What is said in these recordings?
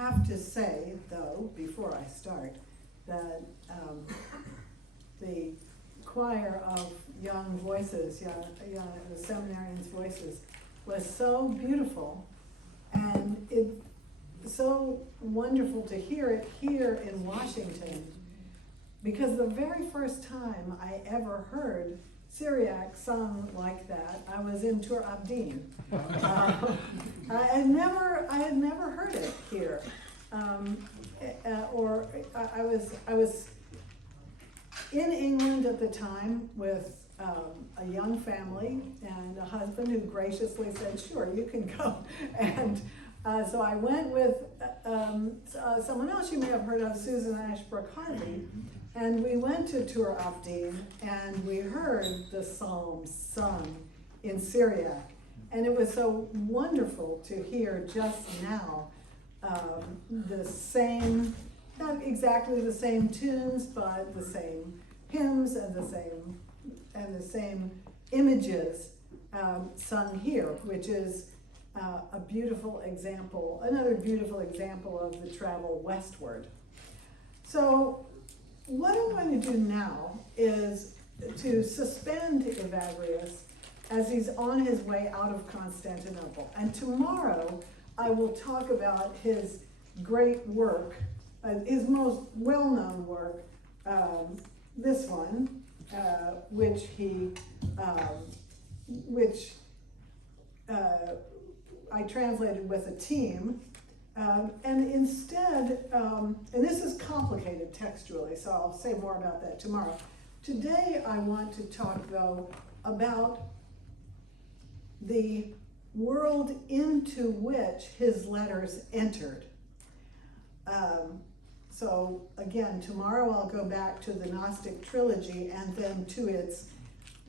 have to say, though, before I start, that the choir of young voices, young seminarians' voices, was so beautiful, and it's so wonderful to hear it here in Washington, because the very first time I ever heard Syriac sung like that, I was in Tur Abdin. I had never heard it here, or I was in England at the time with a young family and a husband who graciously said, "Sure, you can go." And so I went with someone else you may have heard of, Susan Ashbrook Harvey, and we went to Tur Abdin, and we heard the Psalms sung in Syriac. And it was so wonderful to hear just now the same, not exactly the same tunes, but the same hymns and the same images sung here, which is a beautiful example, another beautiful example of the travel westward. So what I'm going to do now is to suspend Evagrius as he's on his way out of Constantinople. And tomorrow I will talk about his great work, his most well-known work, this one, which I translated with a team. And instead, and this is complicated textually, so I'll say more about that tomorrow. Today I want to talk, though, about the world into which his letters entered. So again, tomorrow I'll go back to the Gnostic trilogy and then to its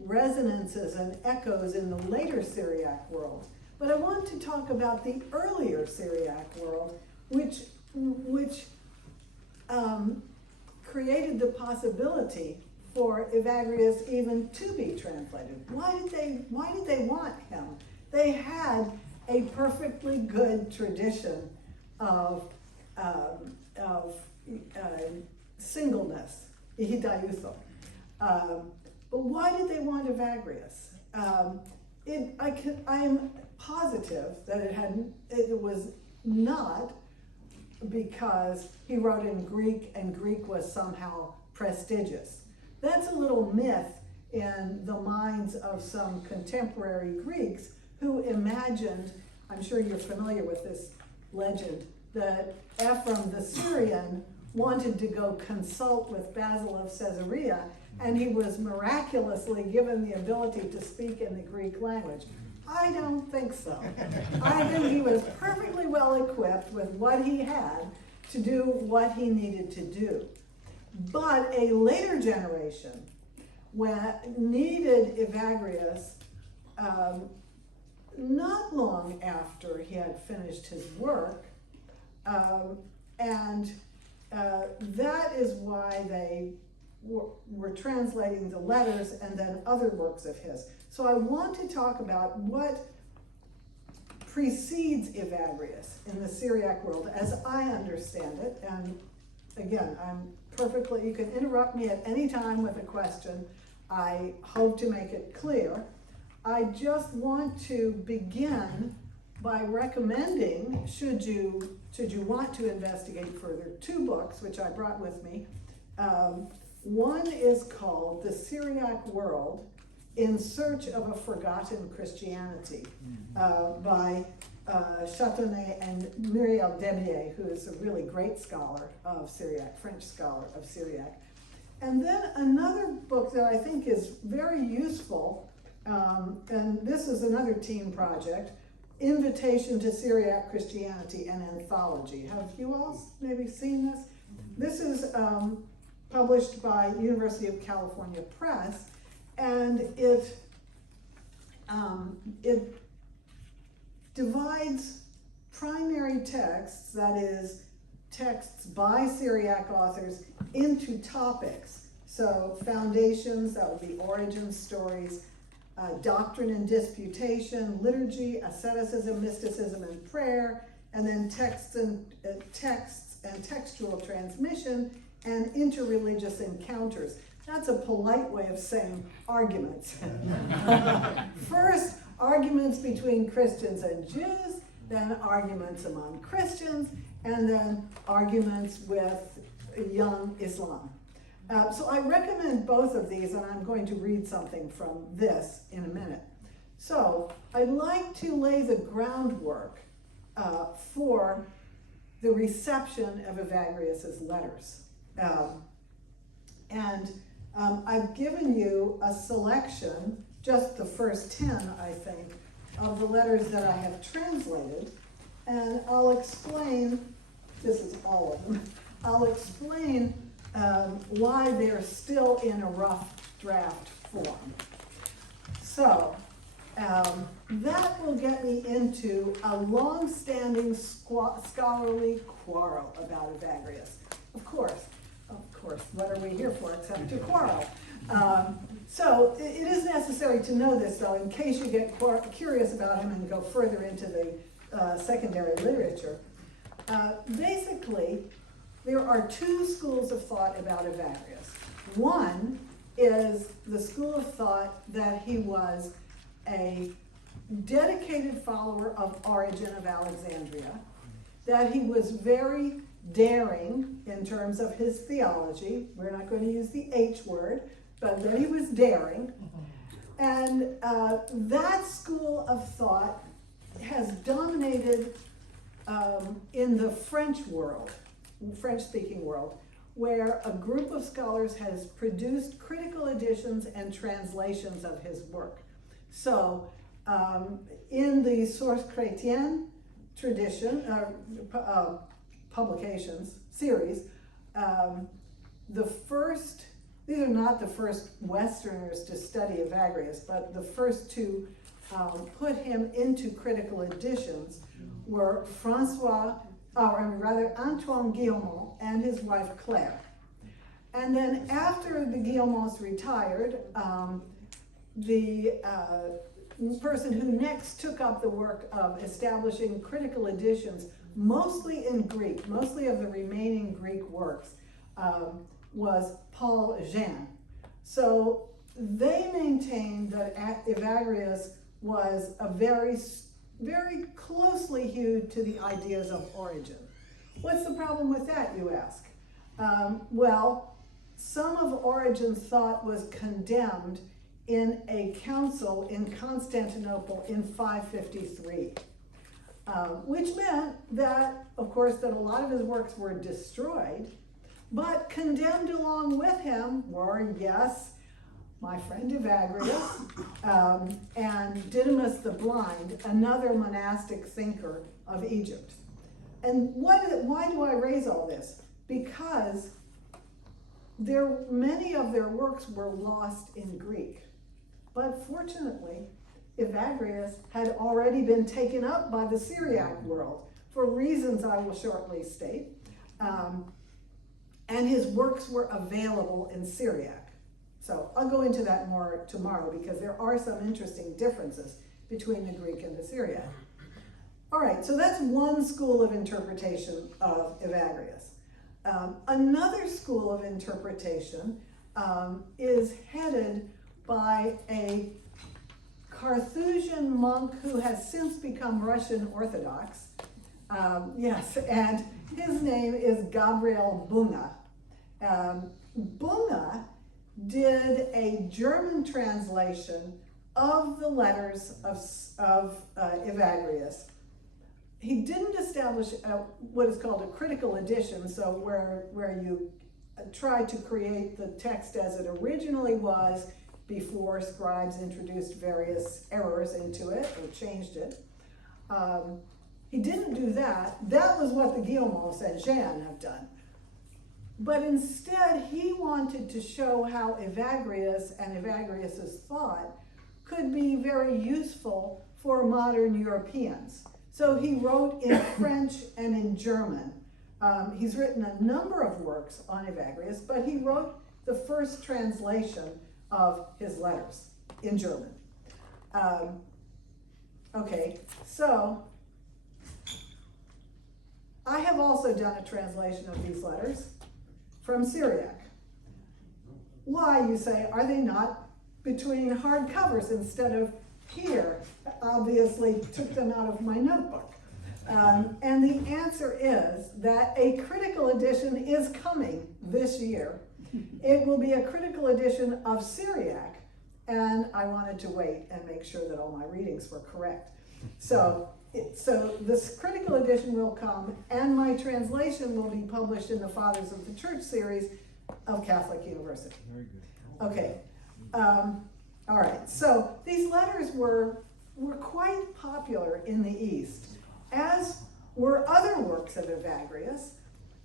resonances and echoes in the later Syriac world. But I want to talk about the earlier Syriac world, which created the possibility for Evagrius even to be translated. Why did they want him? They had a perfectly good tradition of singleness, ihidayutho. But why did they want Evagrius? I am positive that it was not because he wrote in Greek and Greek was somehow prestigious. That's a little myth in the minds of some contemporary Greeks who imagined, I'm sure you're familiar with this legend, that Ephraim the Syrian wanted to go consult with Basil of Caesarea, and he was miraculously given the ability to speak in the Greek language. I don't think so. I think he was perfectly well equipped with what he had to do what he needed to do. But a later generation needed Evagrius not long after he had finished his work, and that is why they were translating the letters and then other works of his. So I want to talk about what precedes Evagrius in the Syriac world as I understand it. And again, you can interrupt me at any time with a question. I hope to make it clear. I just want to begin by recommending, should you want to investigate further, two books which I brought with me. One is called The Syriac World in Search of a Forgotten Christianity by Chatonnet and Muriel Debier, who is a really great scholar of Syriac, French scholar of Syriac. And then another book that I think is very useful, and this is another team project, Invitation to Syriac Christianity, an Anthology. Have you all maybe seen this? This is published by University of California Press, and it divides primary texts, that is, texts by Syriac authors, into topics. So foundations, that would be origin stories, doctrine and disputation, liturgy, asceticism, mysticism, and prayer, and then texts and textual transmission, and interreligious encounters. That's a polite way of saying arguments. First, arguments between Christians and Jews, then arguments among Christians, and then arguments with young Islam. So I recommend both of these, and I'm going to read something from this in a minute. So I'd like to lay the groundwork for the reception of Evagrius's letters. I've given you a selection, just the first 10, I think, of the letters that I have translated, and I'll explain, this is all of them, I'll explain why they're still in a rough draft form. So, that will get me into a long-standing scholarly quarrel about Evagrius. Of course, what are we here for except to quarrel? So it is necessary to know this, though, in case you get curious about him and go further into the secondary literature. Basically, there are two schools of thought about Evagrius. One is the school of thought that he was a dedicated follower of Origen of Alexandria, that he was very daring in terms of his theology. We're not going to use the H word, but that he was daring. And that school of thought has dominated in the French world, French-speaking world, where a group of scholars has produced critical editions and translations of his work. So, in the Source Chrétien tradition, publications, series, these are not the first Westerners to study Evagrius, but the first to put him into critical editions were Antoine Guillemot and his wife Claire. And then after the Guillemots retired, the person who next took up the work of establishing critical editions, mostly in Greek, mostly of the remaining Greek works, was Paul Jean. So they maintained that Evagrius was a very closely hewed to the ideas of Origen. What's the problem with that, you ask? Well, some of Origen's thought was condemned in a council in Constantinople in 553, which meant that, of course, that a lot of his works were destroyed, but condemned along with him were, yes, my friend Evagrius, and Didymus the Blind, another monastic thinker of Egypt. And why do I raise all this? Because many of their works were lost in Greek. But fortunately, Evagrius had already been taken up by the Syriac world, for reasons I will shortly state, and his works were available in Syriac. So I'll go into that more tomorrow, because there are some interesting differences between the Greek and the Syriac. All right, so that's one school of interpretation of Evagrius. Another school of interpretation is headed by a Carthusian monk who has since become Russian Orthodox. Yes, and his name is Gabriel Bunga. Bunga did a German translation of the letters of Evagrius. He didn't establish what is called a critical edition, so where you try to create the text as it originally was before scribes introduced various errors into it or changed it. He didn't do that. That was what the Guillemots and Jean have done. But instead, he wanted to show how Evagrius and Evagrius's thought could be very useful for modern Europeans. So he wrote in French and in German. He's written a number of works on Evagrius, but he wrote the first translation of his letters in German. Okay, so have also done a translation of these letters from Syriac. Why, you say, are they not between hard covers instead of here? Obviously took them out of my notebook. And the answer is that a critical edition is coming this year. It will be a critical edition of Syriac, and I wanted to wait and make sure that all my readings were correct. So this critical edition will come, and my translation will be published in the Fathers of the Church series of Catholic University. Very good. Okay. All right. So these letters were quite popular in the East, as were other works of Evagrius,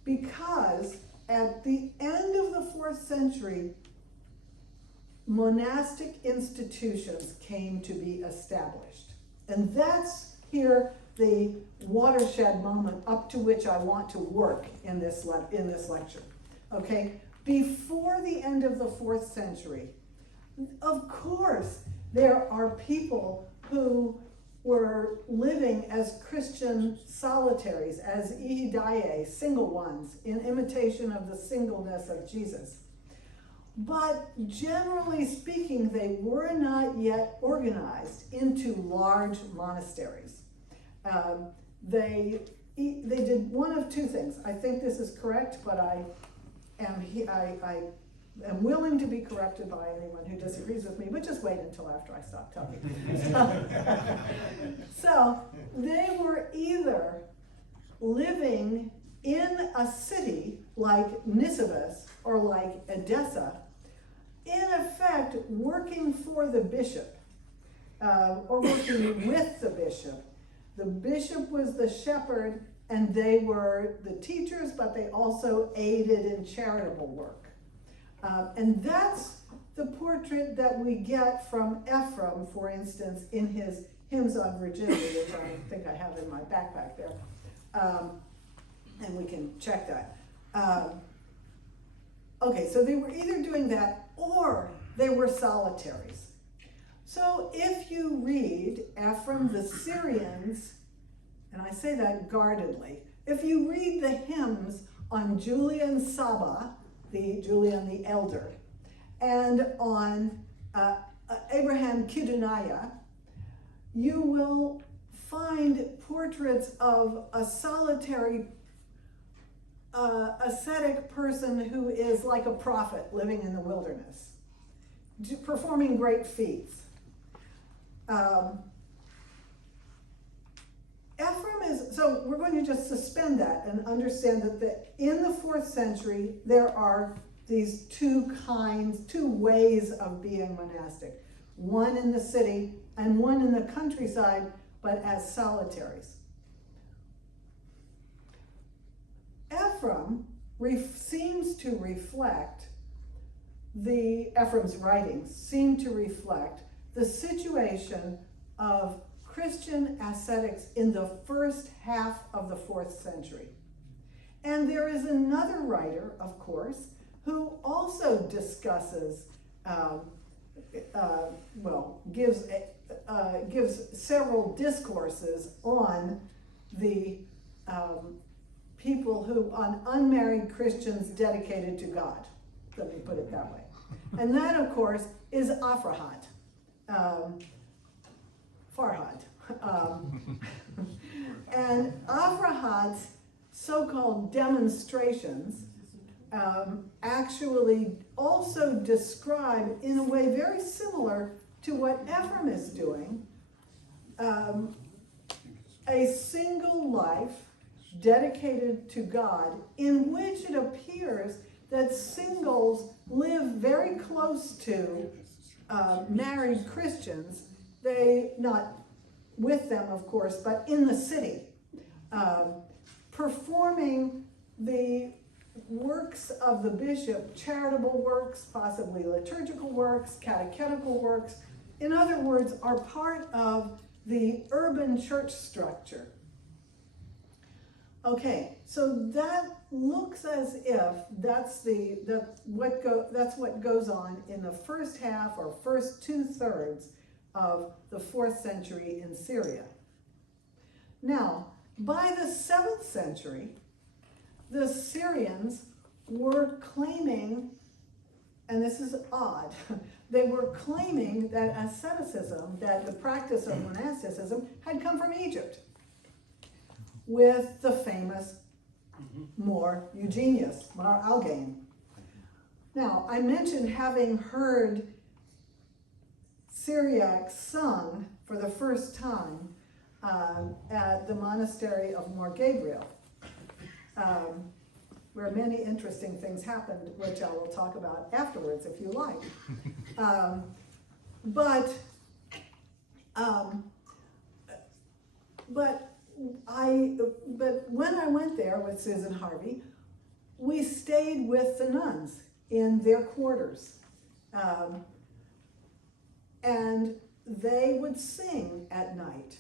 because at the end of the 4th century, monastic institutions came to be established. And that's here the watershed moment up to which I want to work in this lecture. Okay? Before the end of the 4th century, of course, there are people who were living as Christian solitaries, as ihidai, single ones, in imitation of the singleness of Jesus. But generally speaking, they were not yet organized into large monasteries. They did one of two things. I think this is correct, but I am willing to be corrected by anyone who disagrees with me, but just wait until after I stop talking. So they were either living in a city like Nisibis or like Edessa, in effect working for the bishop, or working with the bishop. The bishop was the shepherd, and they were the teachers, but they also aided in charitable work. And that's the portrait that we get from Ephraim, for instance, in his Hymns on Virginity, which I think I have in my backpack there. And we can check that. Okay, so they were either doing that or they were solitaries. So if you read Ephraim the Syrians, and I say that guardedly, if you read the hymns on Julian Saba, Julian the Elder, and on Abraham Kidunaya, you will find portraits of a solitary ascetic person who is like a prophet living in the wilderness, performing great feats. Ephraim is, so we're going to just suspend that and understand that in the 4th century, there are these two ways of being monastic. One in the city and one in the countryside, but as solitaries. Ephraim seems to reflect, Ephraim's writings seem to reflect the situation of Christian ascetics in the first half of the 4th century. And there is another writer, of course, who also discusses, gives several discourses on the on unmarried Christians dedicated to God. Let me put it that way. And that, of course, is Farhad. And Farhad's so-called demonstrations actually also describe, in a way very similar to what Ephraim is doing, a single life dedicated to God, in which it appears that singles live very close to married Christians. They, not with them, of course, but in the city, performing the works of the bishop, charitable works, possibly liturgical works, catechetical works. In other words, are part of the urban church structure. Okay, so that looks as if that's what goes on in the first half or first 2/3 of the 4th century in Syria. Now, by the 7th century, the Syrians were claiming, and this is odd, they were claiming that asceticism, that the practice of monasticism, had come from Egypt with the famous Mar Algain. Now, I mentioned having heard Syriac sung for the first time at the monastery of Mar Gabriel, where many interesting things happened, which I will talk about afterwards if you like. But when I went there with Susan Harvey, we stayed with the nuns in their quarters. And they would sing at night.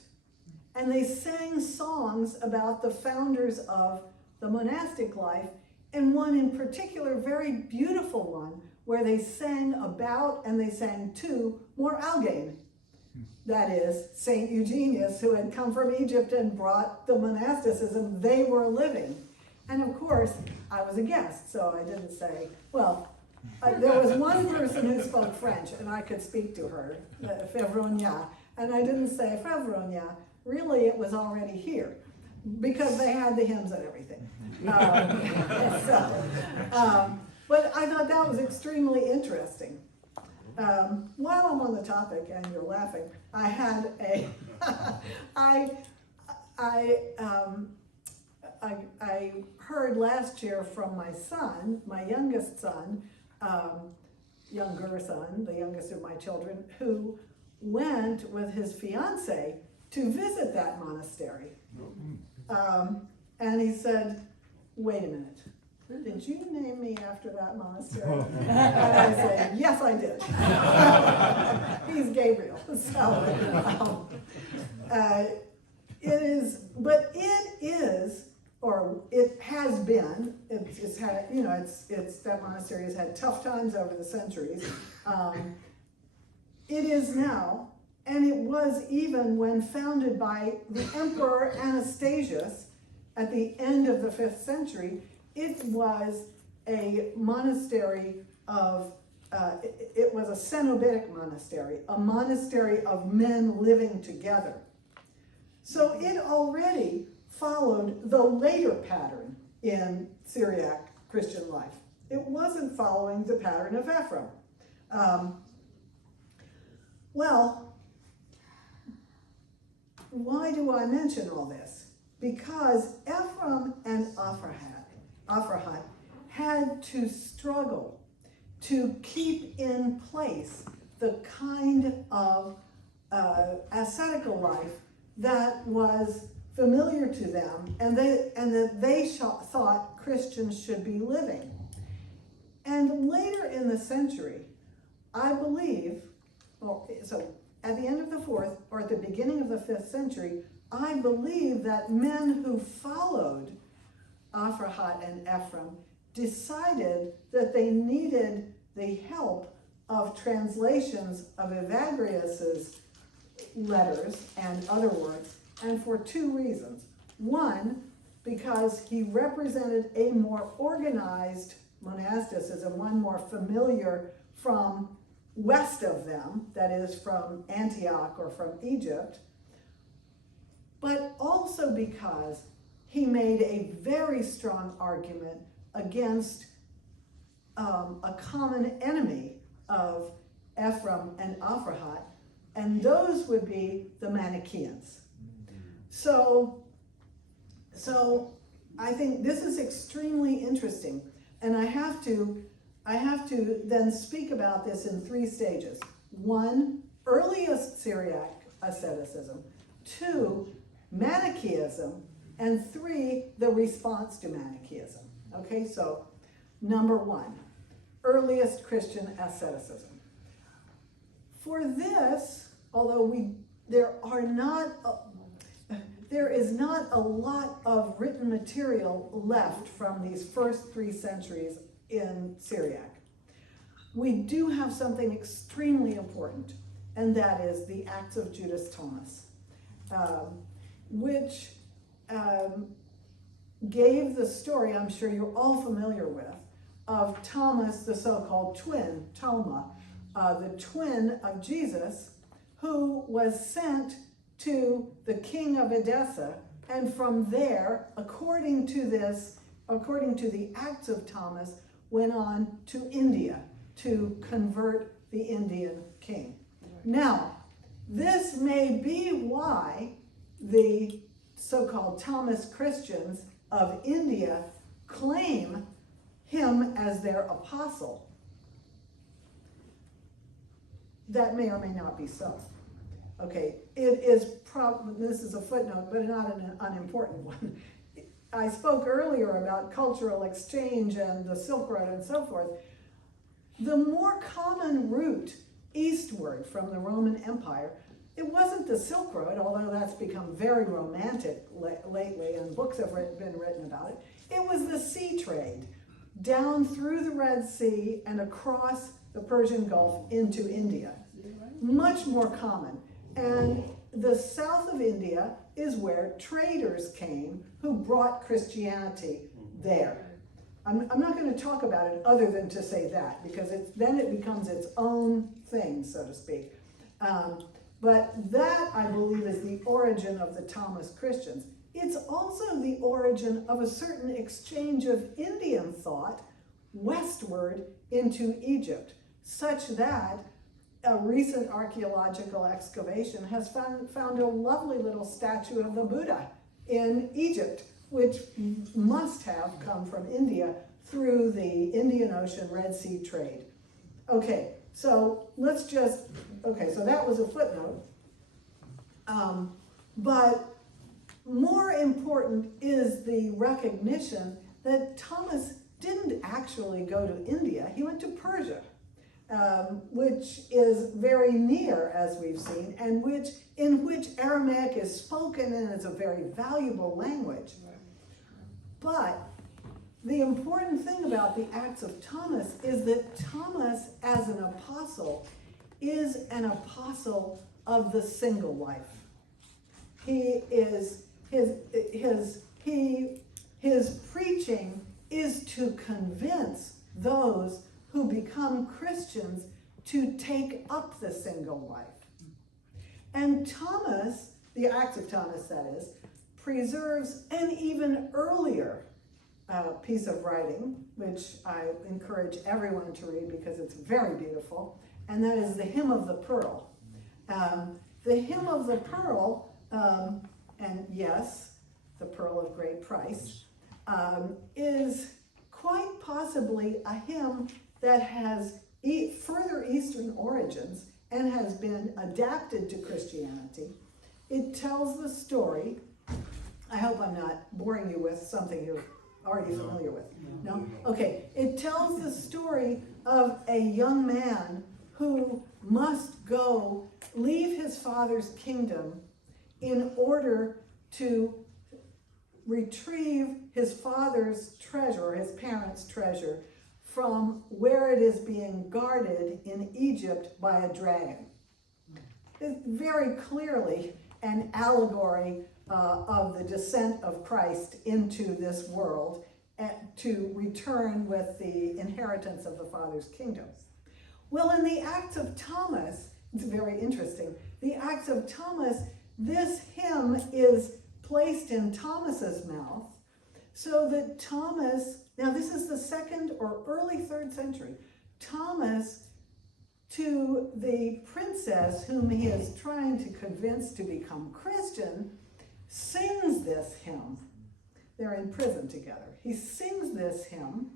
And they sang songs about the founders of the monastic life, and one in particular, very beautiful one, where they sang about and they sang to Mar Algain. That is, St. Eugenius, who had come from Egypt and brought the monasticism they were living. And of course, I was a guest, so I didn't say, well, there was one person who spoke French, and I could speak to her, Fevronia, and I didn't say, Fevronia, really it was already here, because they had the hymns and everything. But I thought that was extremely interesting. While I'm on the topic, and you're laughing, I had a, I heard last year from my son, my youngest son, younger son, the youngest of my children, who went with his fiance to visit that monastery. And he said, wait a minute, did you name me after that monastery? And I said, yes, I did. He's Gabriel. So, it is, or it has been, it's had, you know, it's that monastery has had tough times over the centuries. It is now, and it was even when founded by the Emperor Anastasius at the end of the 5th century. It was a monastery of, it was a Cenobitic monastery, a monastery of men living together. So it already followed the later pattern in Syriac Christian life. It wasn't following the pattern of Ephraim. Well, why do I mention all this? Because Ephraim and Aphrahat had to struggle to keep in place the kind of ascetical life that was familiar to them and that they thought Christians should be living. And later in the century, I believe, so at the end of the 4th or at the beginning of the 5th century, I believe that men who followed Aphrahat and Ephraim decided that they needed the help of translations of Evagrius's letters and other works, and for 2 reasons. One, because he represented a more organized monasticism, one more familiar from west of them, that is from Antioch or from Egypt, but also because he made a very strong argument against a common enemy of Ephraim and Aphrahat, and those would be the Manichaeans. So I think this is extremely interesting, and I have to then speak about this in 3 stages. 1, earliest Syriac asceticism. 2, Manichaeism. And 3, the response to Manichaeism. Okay, so number 1, earliest Christian asceticism. For this, although there is not a lot of written material left from these first 3 centuries in Syriac, we do have something extremely important, and that is the Acts of Judas Thomas, which gave the story, I'm sure you're all familiar with, of Thomas, the so-called twin, Toma, the twin of Jesus, who was sent to the king of Edessa, and from there, according to the Acts of Thomas, went on to India to convert the Indian king. Now, this may be why the so-called Thomas Christians of India claim him as their apostle. That may or may not be so. Okay, it is probably, this is a footnote, but not an unimportant one. I spoke earlier about cultural exchange and the Silk Road and so forth. The more common route eastward from the Roman Empire, it wasn't the Silk Road, although that's become very romantic lately and books have been written about it. It was the sea trade down through the Red Sea and across the Persian Gulf into India. Much more common. And the south of India is where traders came who brought Christianity there. I'm not going to talk about it other than to say that, because then it becomes its own thing, so to speak. But that, I believe, is the origin of the Thomas Christians. It's also the origin of a certain exchange of Indian thought westward into Egypt, such that a recent archaeological excavation has found a lovely little statue of the Buddha in Egypt, which must have come from India through the Indian Ocean Red Sea trade. Okay, so so that was a footnote. But more important is the recognition that Thomas didn't actually go to India, he went to Persia. Which is very near, as we've seen, and in which Aramaic is spoken, and it's a very valuable language. But the important thing about the Acts of Thomas is that Thomas, as an apostle, is an apostle of the single life. His preaching is to convince those who become Christians to take up the single life. And Thomas, the Acts of Thomas that is, preserves an even earlier piece of writing, which I encourage everyone to read because it's very beautiful, and that is the Hymn of the Pearl. The Hymn of the Pearl, and yes, the pearl of great price, is quite possibly a hymn that has further Eastern origins and has been adapted to Christianity. It tells the story. I hope I'm not boring you with something you're already familiar with. No? Okay. It tells the story of a young man who must go leave his father's kingdom in order to retrieve his father's treasure, or his parents' treasure, from where it is being guarded in Egypt by a dragon. It's very clearly an allegory of the descent of Christ into this world to return with the inheritance of the Father's kingdom. Well, in the Acts of Thomas, it's very interesting. The Acts of Thomas, this hymn is placed in Thomas's mouth so that Thomas, now this is the 2nd or early 3rd century, Thomas, to the princess whom he is trying to convince to become Christian, sings this hymn. They're in prison together. He sings this hymn,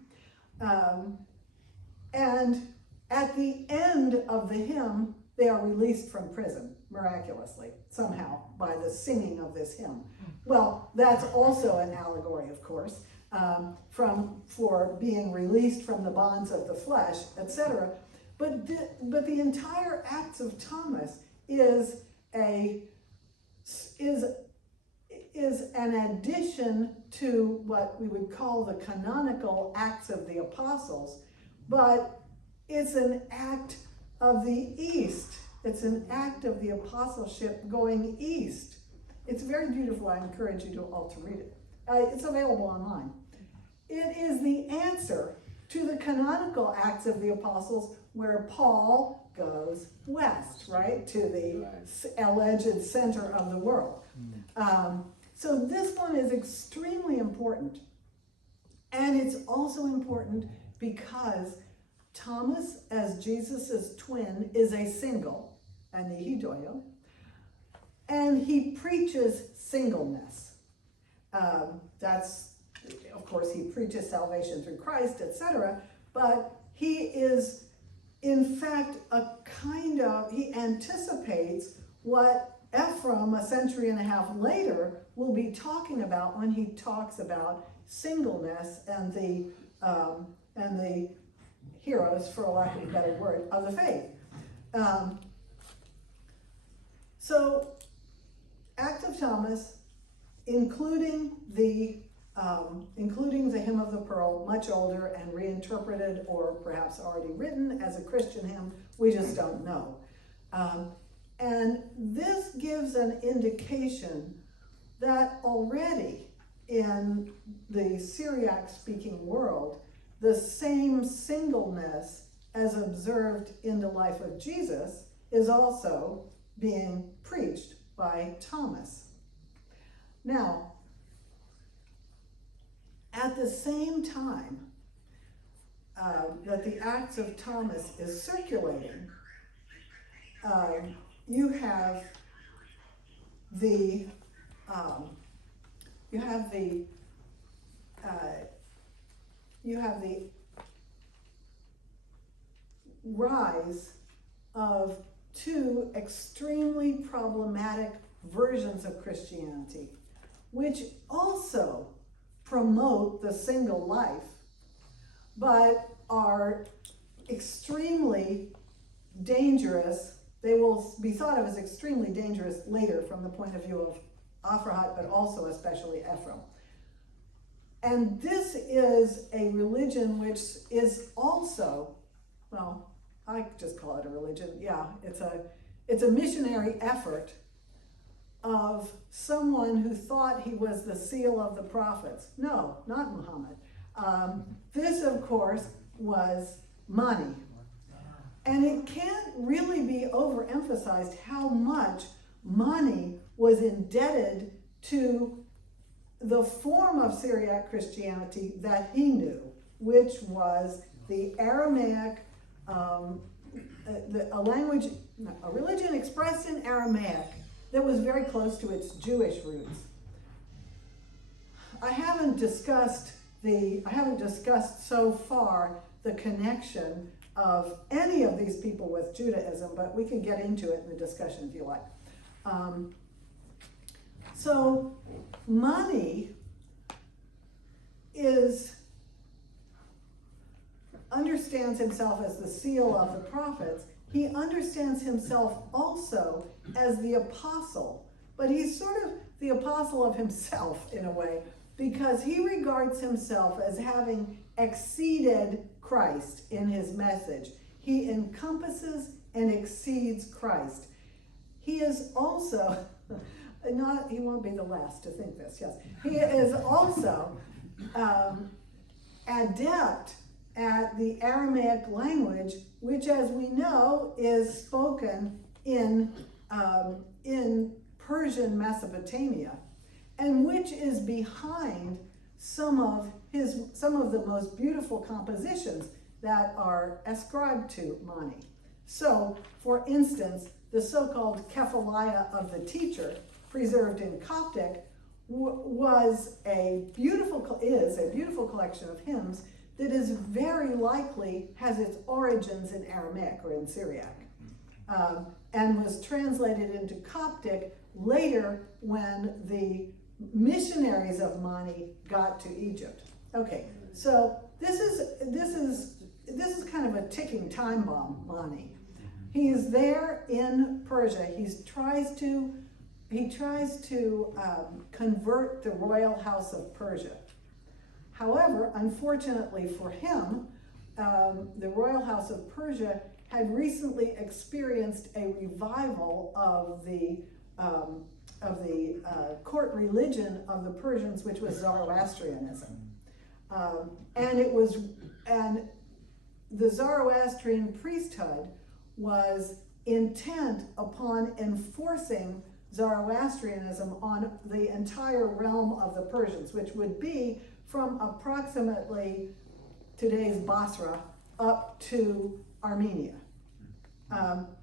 and at the end of the hymn, they are released from prison, miraculously, somehow, by the singing of this hymn. Well, that's also an allegory, of course, for being released from the bonds of the flesh, etc. But the entire Acts of Thomas is an addition to what we would call the canonical Acts of the Apostles, but it's an act of the East. It's an act of the apostleship going east. It's very beautiful. I encourage you to all to read it. It's available online. It is the answer to the canonical Acts of the Apostles where Paul goes west, right, to the alleged center of the world. So this one is extremely important. And it's also important because Thomas, as Jesus' twin, is a single, anihidoio, and he preaches singleness. That's, of course, he preaches salvation through Christ, etc., but he is, in fact, he anticipates what Ephraim, a century and a half later, will be talking about when he talks about singleness and the heroes, for a lack of a better word, of the faith. So, Acts of Thomas, including the Hymn of the Pearl, much older and reinterpreted, or perhaps already written as a Christian hymn, we just don't know. And this gives an indication that already in the Syriac-speaking world, the same singleness as observed in the life of Jesus is also being preached by Thomas. Now, at the same time that the Acts of Thomas is circulating, you have the rise of two extremely problematic versions of Christianity, which also promote the single life, but are extremely dangerous. They will be thought of as extremely dangerous later from the point of view of Aphrahat, but also especially Ephraim. And this is a religion which is also, well, I just call it a religion. Yeah, it's a missionary effort of someone who thought he was the seal of the prophets. No, not Muhammad. This, of course, was money. And it can't really be overemphasized how much money was indebted to the form of Syriac Christianity that he knew, which was the Aramaic, a religion expressed in Aramaic that was very close to its Jewish roots. I haven't discussed so far the connection of any of these people with Judaism, but we can get into it in the discussion if you like. So money understands himself as the seal of the prophets. He understands himself also as the apostle, but he's sort of the apostle of himself in a way, because he regards himself as having exceeded Christ in his message. He encompasses and exceeds Christ. He is also, he won't be the last to think this, yes. He is also adept at the Aramaic language, which, as we know, is spoken in Persian Mesopotamia, and which is behind some of the most beautiful compositions that are ascribed to Mani. So, for instance, the so-called Kephaliah of the Teacher, preserved in Coptic, is a beautiful collection of hymns that is very likely has its origins in Aramaic or in Syriac, and was translated into Coptic later when the missionaries of Mani got to Egypt. Okay, so this is kind of a ticking time bomb, Mani. He's there in Persia. He tries to convert the royal house of Persia. However, unfortunately for him, the royal house of Persia had recently experienced a revival of the court religion of the Persians, which was Zoroastrianism. And the Zoroastrian priesthood was intent upon enforcing Zoroastrianism on the entire realm of the Persians, which would be from approximately today's Basra up to Armenia.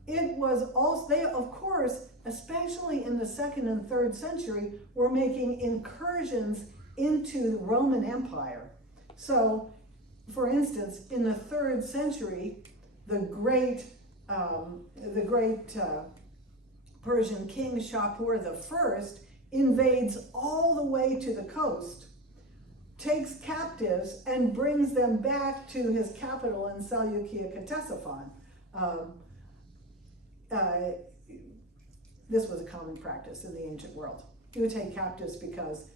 It was also, they of course, especially in the 2nd and 3rd century, were making incursions into the Roman Empire. So, for instance, in the 3rd century, the great Persian king Shapur I invades all the way to the coast, takes captives, and brings them back to his capital in Seleucia Ctesiphon. This was a common practice in the ancient world. He would take captives because,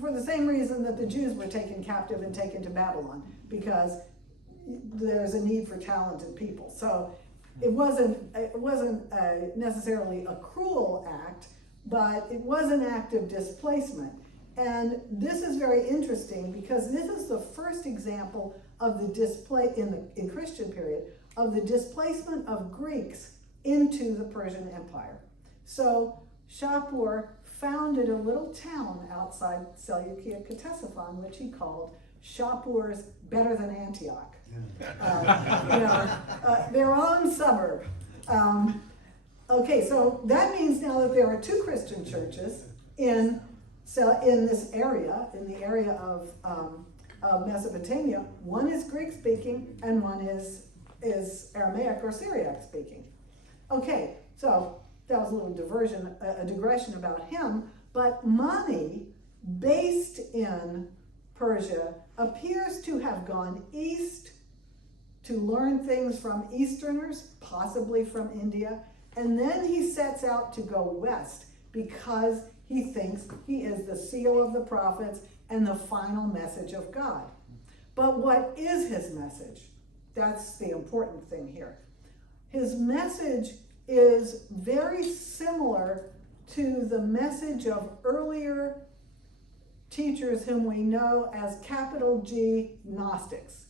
for the same reason that the Jews were taken captive and taken to Babylon, because there's a need for talented people. So it wasn't necessarily a cruel act, but it was an act of displacement. And this is very interesting because this is the first example of the in Christian period of the displacement of Greeks into the Persian Empire. So Shapur founded a little town outside Seleucia Ctesiphon, which he called Shapur's Better Than Antioch. Their own suburb. Okay, so that means now that there are 2 Christian churches in this area, in the area of Mesopotamia. One is Greek speaking and one is Aramaic or Syriac speaking. Okay, so that was a little digression about him, but Mani, based in Persia, appears to have gone east to learn things from Easterners, possibly from India, and then he sets out to go west because he thinks he is the seal of the prophets and the final message of God. But what is his message? That's the important thing here. His message is very similar to the message of earlier teachers whom we know as capital G Gnostics,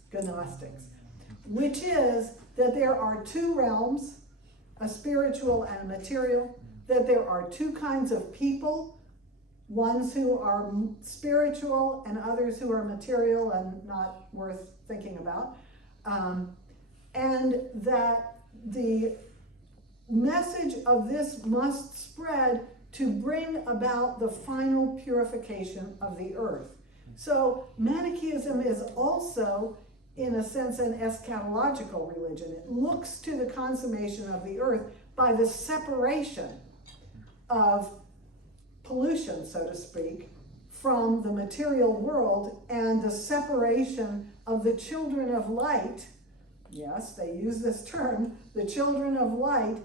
which is that there are 2 realms, a spiritual and a material, that there are 2 kinds of people, ones who are spiritual and others who are material and not worth thinking about, and that the message of this must spread to bring about the final purification of the earth. So Manichaeism is also, in a sense, an eschatological religion. It looks to the consummation of the earth by the separation of pollution, so to speak, from the material world and the separation of the children of light. Yes, they use this term, the children of light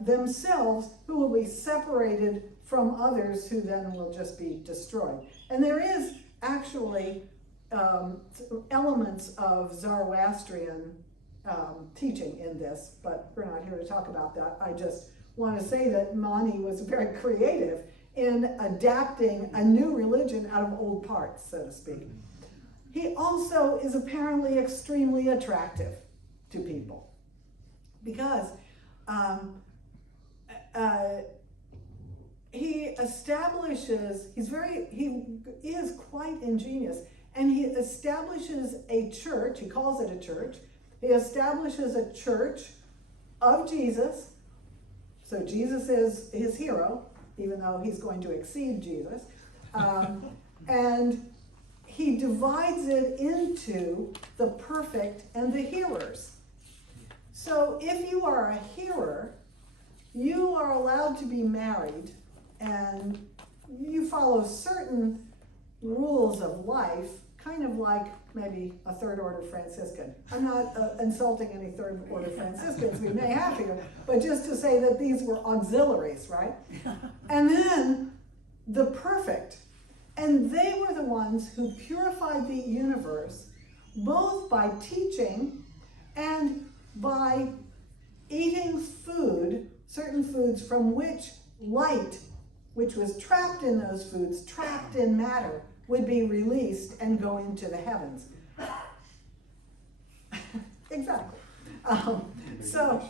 themselves, who will be separated from others who then will just be destroyed. And there is actually elements of Zoroastrian teaching in this, but we're not here to talk about that. I just want to say that Mani was very creative in adapting a new religion out of old parts, so to speak. He also is apparently extremely attractive to people because he is quite ingenious, and he establishes a church. He calls it a church. He establishes a church of Jesus. So Jesus is his hero, even though he's going to exceed Jesus. And he divides it into the perfect and the hearers. So if you are a hearer, you are allowed to be married, and you follow certain rules of life, kind of like maybe a third order Franciscan. I'm not insulting any third order Franciscans we may have here, but just to say that these were auxiliaries, right? And then the perfect. And they were the ones who purified the universe, both by teaching and by eating food, certain foods from which light which was trapped in those foods, trapped in matter, would be released and go into the heavens. Exactly. So,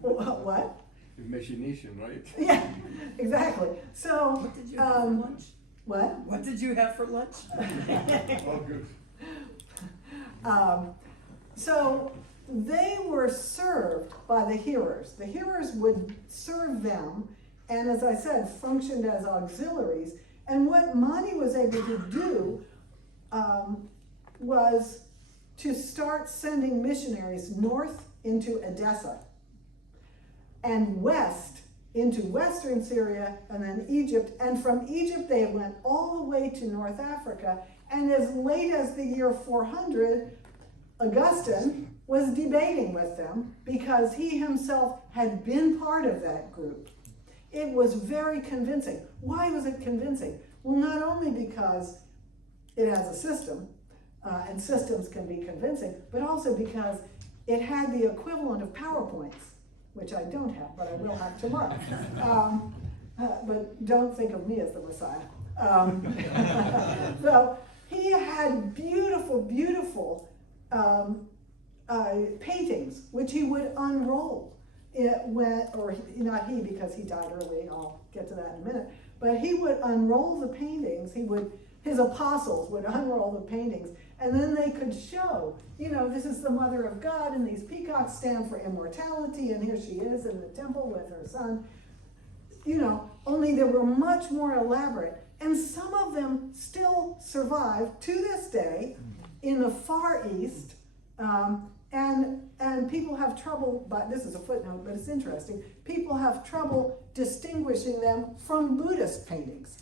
what? Imagination, right? Yeah, exactly. So, What did you have for lunch? what? What did you have for lunch? Oh, good. So they were served by the hearers. The hearers would serve them, and as I said, functioned as auxiliaries. And what Mani was able to do was to start sending missionaries north into Edessa and west into western Syria and then Egypt. And from Egypt they went all the way to North Africa. And as late as the year 400, Augustine was debating with them because he himself had been part of that group. It was very convincing. Why was it convincing? Well, not only because it has a system, and systems can be convincing, but also because it had the equivalent of PowerPoints, which I don't have, but I will have tomorrow. But don't think of me as the Messiah. So he had beautiful, beautiful paintings, which he would unroll. Not he, because he died early, I'll get to that in a minute, but he would unroll the paintings, his apostles would unroll the paintings, and then they could show, this is the Mother of God, and these peacocks stand for immortality, and here she is in the temple with her son. Only they were much more elaborate, and some of them still survive to this day in the Far East, and people have trouble, but this is a footnote, but it's interesting, people have trouble distinguishing them from Buddhist paintings.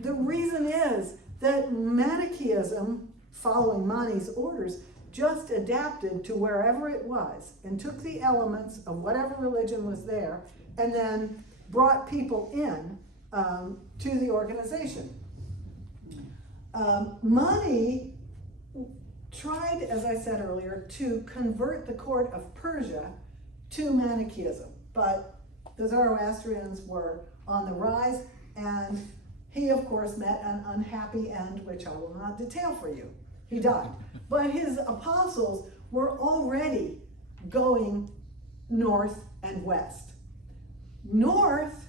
The reason is that Manichaeism, following Mani's orders, just adapted to wherever it was and took the elements of whatever religion was there and then brought people in to the organization. Mani tried, as I said earlier, to convert the court of Persia to Manichaeism, but the Zoroastrians were on the rise, and he, of course, met an unhappy end, which I will not detail for you. He died. But his apostles were already going north and west. North,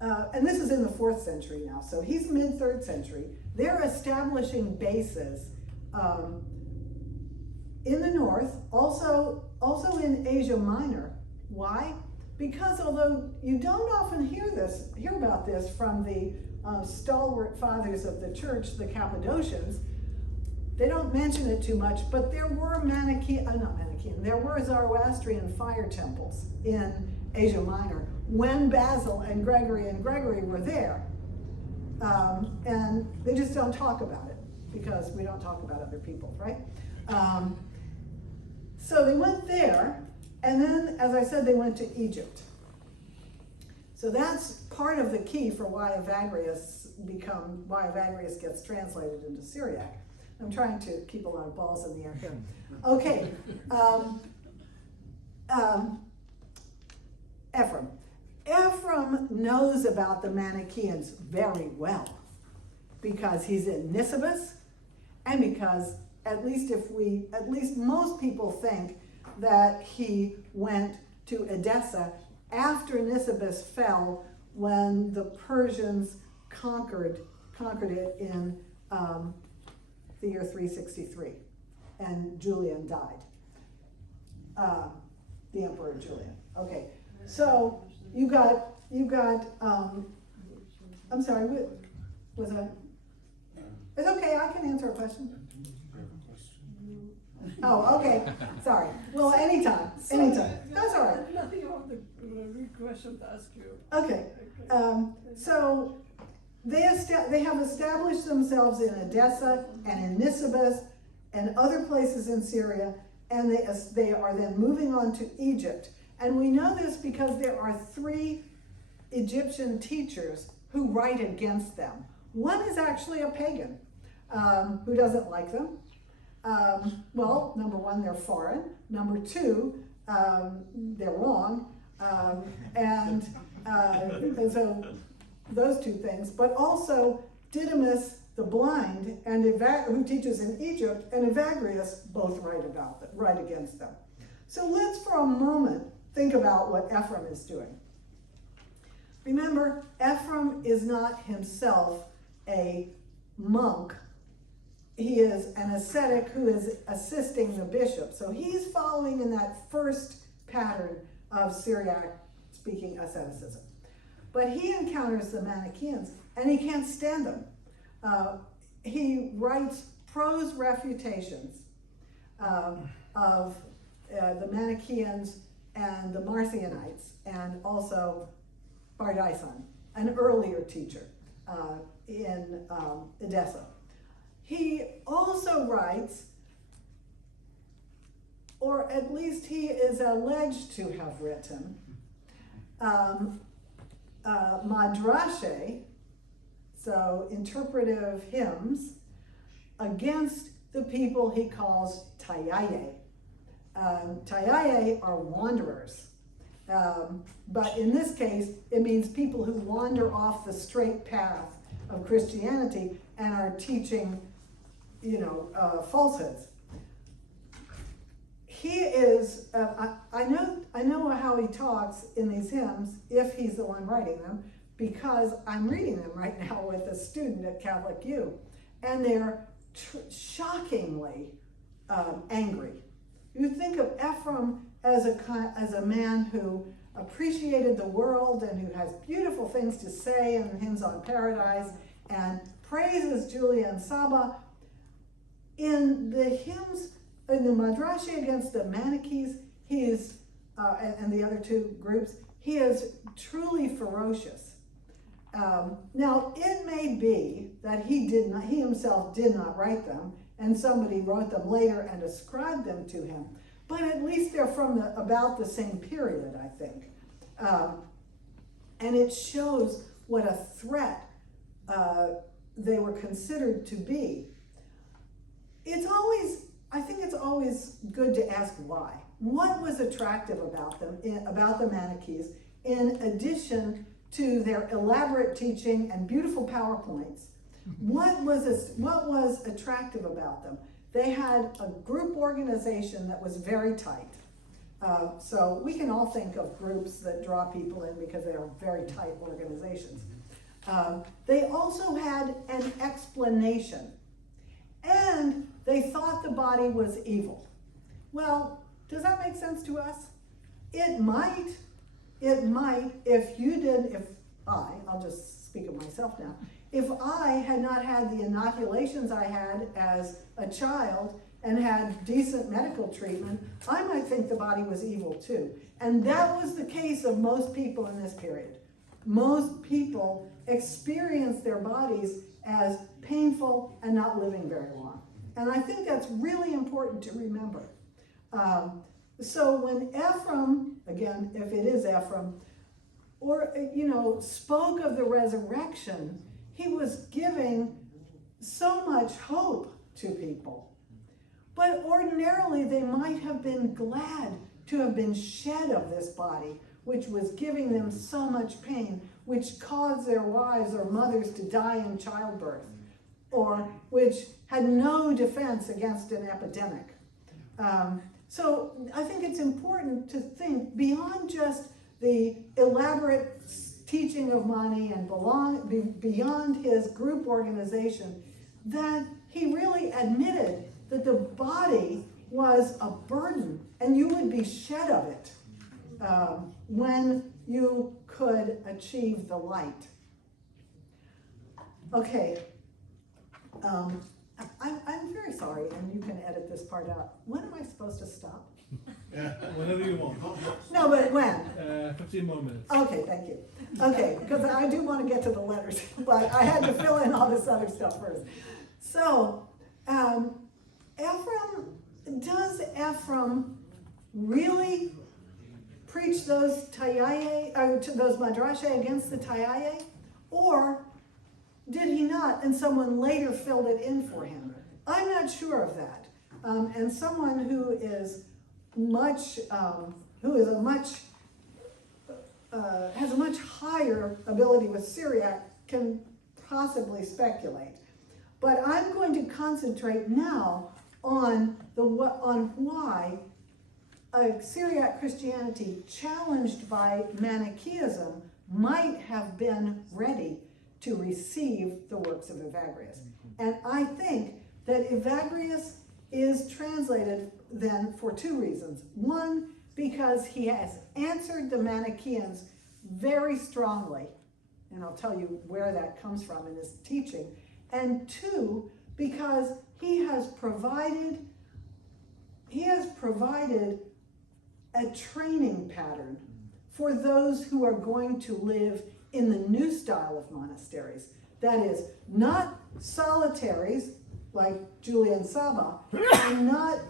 and this is in the 4th century now, so he's mid-3rd century. They're establishing bases in the north, also in Asia Minor. Why? Because although you don't often hear about this from the stalwart fathers of the church, the Cappadocians, they don't mention it too much, but there were there were Zoroastrian fire temples in Asia Minor when Basil and Gregory were there. And they just don't talk about it because we don't talk about other people, right? So they went there, and then, as I said, they went to Egypt. So that's part of the key for why Evagrius gets translated into Syriac. I'm trying to keep a lot of balls in the air here. Okay, Ephraim. Ephraim knows about the Manichaeans very well because he's in Nisibis, and because at least most people think that he went to Edessa after Nisibis fell when the Persians conquered it in the year 363, and Julian died. The Emperor Julian. Okay, so you got. I'm sorry. What was that? It's okay. I can answer a question. Oh, okay. Sorry. Well, anytime. That's all right. Nothing of the question to ask you. Okay. So they have established themselves in Edessa and in Nisibis and other places in Syria, and they are then moving on to Egypt. And we know this because there are 3 Egyptian teachers who write against them. One is actually a pagan who doesn't like them. Well, number 1, they're foreign. Number 2, they're wrong. And so those two things, but also Didymus the blind and who teaches in Egypt, and Evagrius both write against them. So let's for a moment think about what Ephraim is doing. Remember, Ephraim is not himself a monk. He is an ascetic who is assisting the bishop. So he's following in that first pattern of Syriac speaking asceticism. But he encounters the Manichaeans and he can't stand them. He writes prose refutations of the Manichaeans and the Marcionites, and also Bardaison, an earlier teacher in Edessa. He also writes, or at least he is alleged to have written, madrashe, so interpretive hymns, against the people he calls Taiaye. Taiaye are wanderers. But in this case, it means people who wander off the straight path of Christianity and are teaching, falsehoods. He is, I know how he talks in these hymns, if he's the one writing them, because I'm reading them right now with a student at Catholic U, and they're shockingly angry. You think of Ephraim as a man who appreciated the world and who has beautiful things to say in hymns on paradise and praises Julia and Saba. In the hymns, in the Madrashe against the Manichaeans, he is, and the other two groups, he is truly ferocious. Now, it may be that he himself did not write them, and somebody wrote them later and ascribed them to him. But at least they're from about the same period, I think. And it shows what a threat they were considered to be. I think it's always good to ask why. What was attractive about them, about the Manichaeans, in addition to their elaborate teaching and beautiful PowerPoints? What was attractive about them? They had a group organization that was very tight. So we can all think of groups that draw people in because they are very tight organizations. They also had an explanation, and they thought the body was evil. Well, does that make sense to us? It might, I'll just speak of myself now, if I had not had the inoculations I had as a child and had decent medical treatment, I might think the body was evil too. And that was the case of most people in this period. Most people experienced their bodies as painful and not living very long. And I think that's really important to remember. So when Ephraim, again, if it is Ephraim, or, spoke of the resurrection, he was giving so much hope to people. But ordinarily, they might have been glad to have been shed of this body, which was giving them so much pain, which caused their wives or mothers to die in childbirth, or which had no defense against an epidemic. So I think it's important to think beyond just the elaborate teaching of Mani and beyond his group organization, that he really admitted that the body was a burden and you would be shed of it when you could achieve the light. Okay, I'm very sorry, and you can edit this part out. When am I supposed to stop? Whenever you want. No, but when? 15 more minutes. Okay, thank you. Okay, because I do want to get to the letters, but I had to fill in all this other stuff first. So, does Ephraim really preach those those madrashe against the Taiaye? Or did he not, and someone later filled it in for him? I'm not sure of that. And someone who is a much has a much higher ability with Syriac can possibly speculate. But I'm going to concentrate now on why a Syriac Christianity challenged by Manichaeism might have been ready to receive the works of Evagrius. And I think that Evagrius is translated then for two reasons. One, because he has answered the Manichaeans very strongly, and I'll tell you where that comes from in his teaching. And two, because he has provided a training pattern for those who are going to live in the new style of monasteries. That is, not solitaries like Julian Saba, and not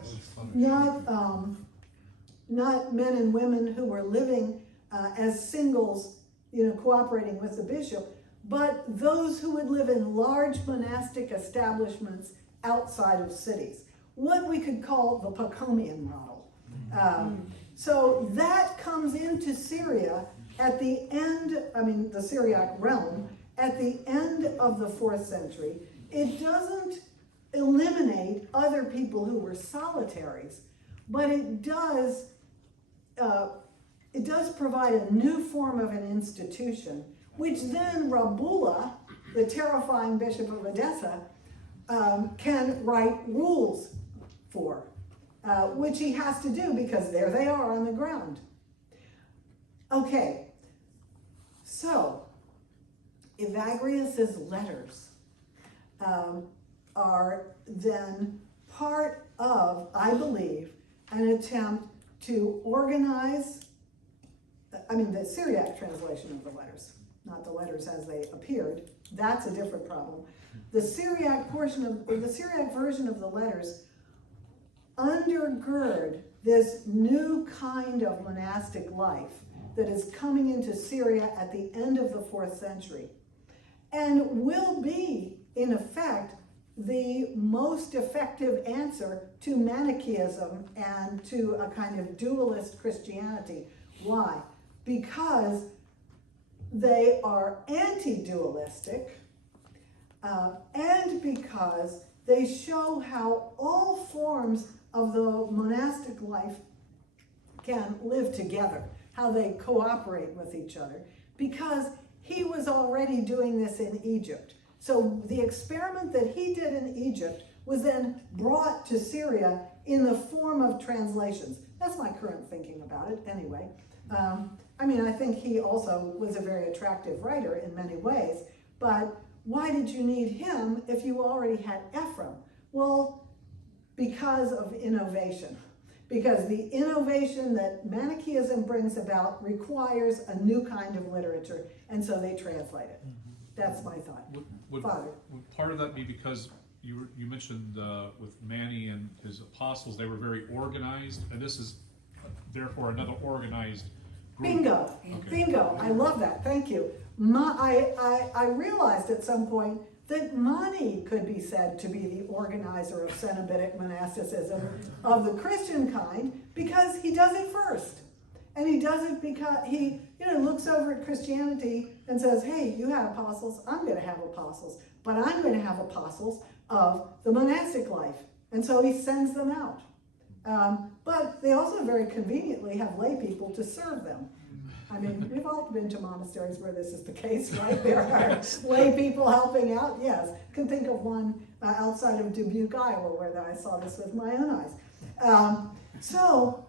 men and women who were living as singles, cooperating with the bishop, but those who would live in large monastic establishments outside of cities. What we could call the Pachomian model. So that comes into Syria at the end, the Syriac realm, at the end of the 4th century. It doesn't eliminate other people who were solitaries, but it does provide a new form of an institution, which then Rabula, the terrifying bishop of Edessa, can write rules for, which he has to do because there they are on the ground. Okay, so Evagrius's letters are then part of, I believe, an attempt to organize, the Syriac translation of the letters, not the letters as they appeared. That's a different problem. The Syriac version of the letters undergird this new kind of monastic life that is coming into Syria at the end of the 4th century, and will be, in effect, the most effective answer to Manichaeism and to a kind of dualist Christianity. Why? Because they are anti-dualistic, and because they show how all forms of the monastic life can live together, how they cooperate with each other, because he was already doing this in Egypt. So the experiment that he did in Egypt was then brought to Syria in the form of translations. That's my current thinking about it anyway. I think he also was a very attractive writer in many ways, but why did you need him if you already had Ephraim? Well, because of innovation. Because the innovation that Manichaeism brings about requires a new kind of literature, and so they translate it. That's my thought. Father. Would part of that be because you mentioned with Manny and his apostles, they were very organized, and this is therefore another organized group? Bingo, Okay. bingo, I love that, thank you. I realized at some point that Mani could be said to be the organizer of Cenobitic monasticism of the Christian kind, because he does it first. And he does it because he looks over at Christianity and says, hey, you have apostles, I'm going to have apostles, but I'm going to have apostles of the monastic life. And so he sends them out. But they also very conveniently have lay people to serve them. We've all been to monasteries where this is the case, right? There are lay people helping out, yes. Can think of one outside of Dubuque, Iowa, where I saw this with my own eyes. So,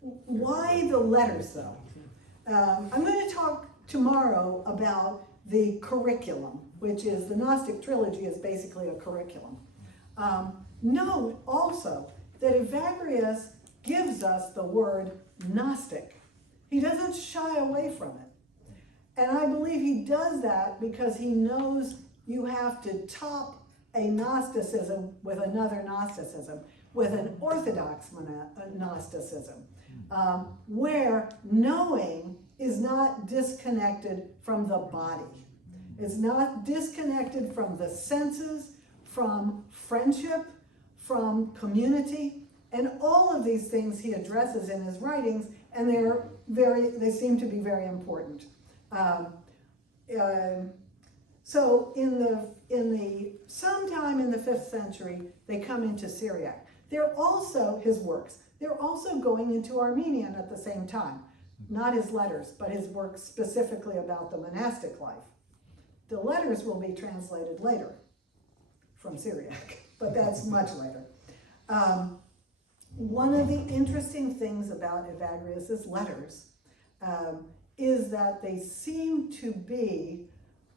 why the letters, though? I'm going to talk tomorrow about the curriculum, which is the Gnostic trilogy is basically a curriculum. Note also that Evagrius gives us the word Gnostic. He doesn't shy away from it. And I believe he does that because he knows you have to top a Gnosticism with another Gnosticism, with an Orthodox Gnosticism, where knowing is not disconnected from the body. It's not disconnected from the senses, from friendship, from community, and all of these things he addresses in his writings, and they seem to be very important. So sometime in the 5th century, they come into Syriac. They're also, his works, they're also going into Armenian at the same time. Not his letters, but his works specifically about the monastic life. The letters will be translated later from Syriac, but that's much later. One of the interesting things about Evagrius's letters is that they seem to be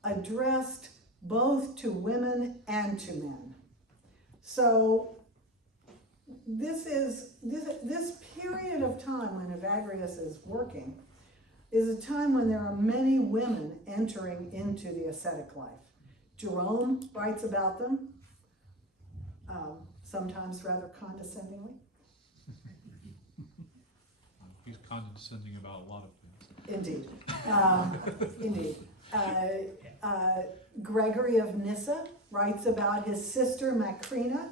addressed both to women and to men. So this period of time when Evagrius is working is a time when there are many women entering into the ascetic life. Jerome writes about them, sometimes rather condescendingly. He's condescending about a lot of things. Indeed, indeed. Gregory of Nyssa writes about his sister Macrina.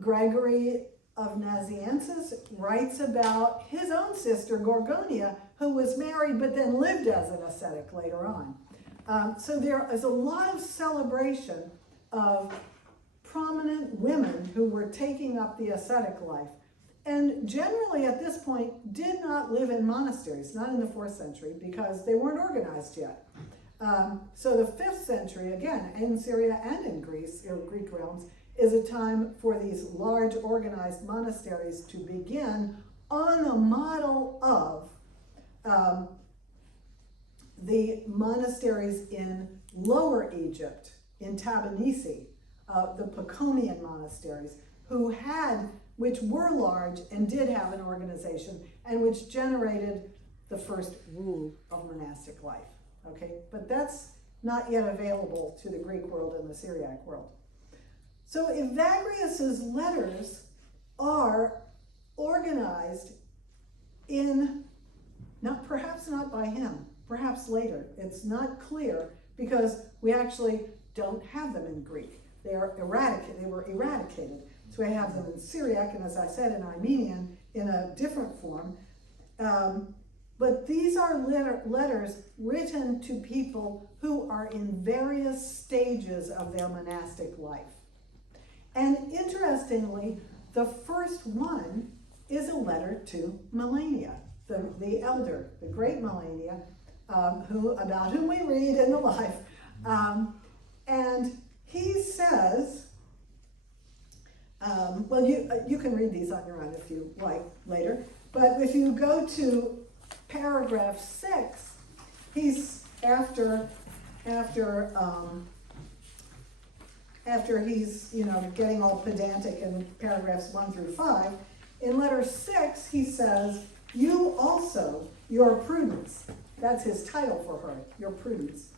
Gregory of Nazianzus writes about his own sister Gorgonia, who was married but then lived as an ascetic later on. So there is a lot of celebration of prominent women who were taking up the ascetic life, and generally at this point did not live in monasteries, not in the 4th century, because they weren't organized yet. So the 5th century, again, in Syria and in Greece, or Greek realms, is a time for these large organized monasteries to begin on the model of the monasteries in Lower Egypt, in Tabanisi, the Pachomian monasteries, which were large and did have an organization, and which generated the first rule of monastic life. Okay, but that's not yet available to the Greek world and the Syriac world. So Evagrius's letters are organized in, perhaps not by him, perhaps later. It's not clear because we actually don't have them in Greek. They were eradicated. So we have them in Syriac, and as I said, in Armenian in a different form. But these are letters written to people who are in various stages of their monastic life. And interestingly, the first one is a letter to Melania, the elder, the great Melania, about whom we read in the life. And he says, well, you can read these on your own if you like later, but if you go to paragraph 6, he's after he's getting all pedantic in paragraphs 1 through 5, in letter 6 he says, "You also, your prudence," that's his title for her, your prudence,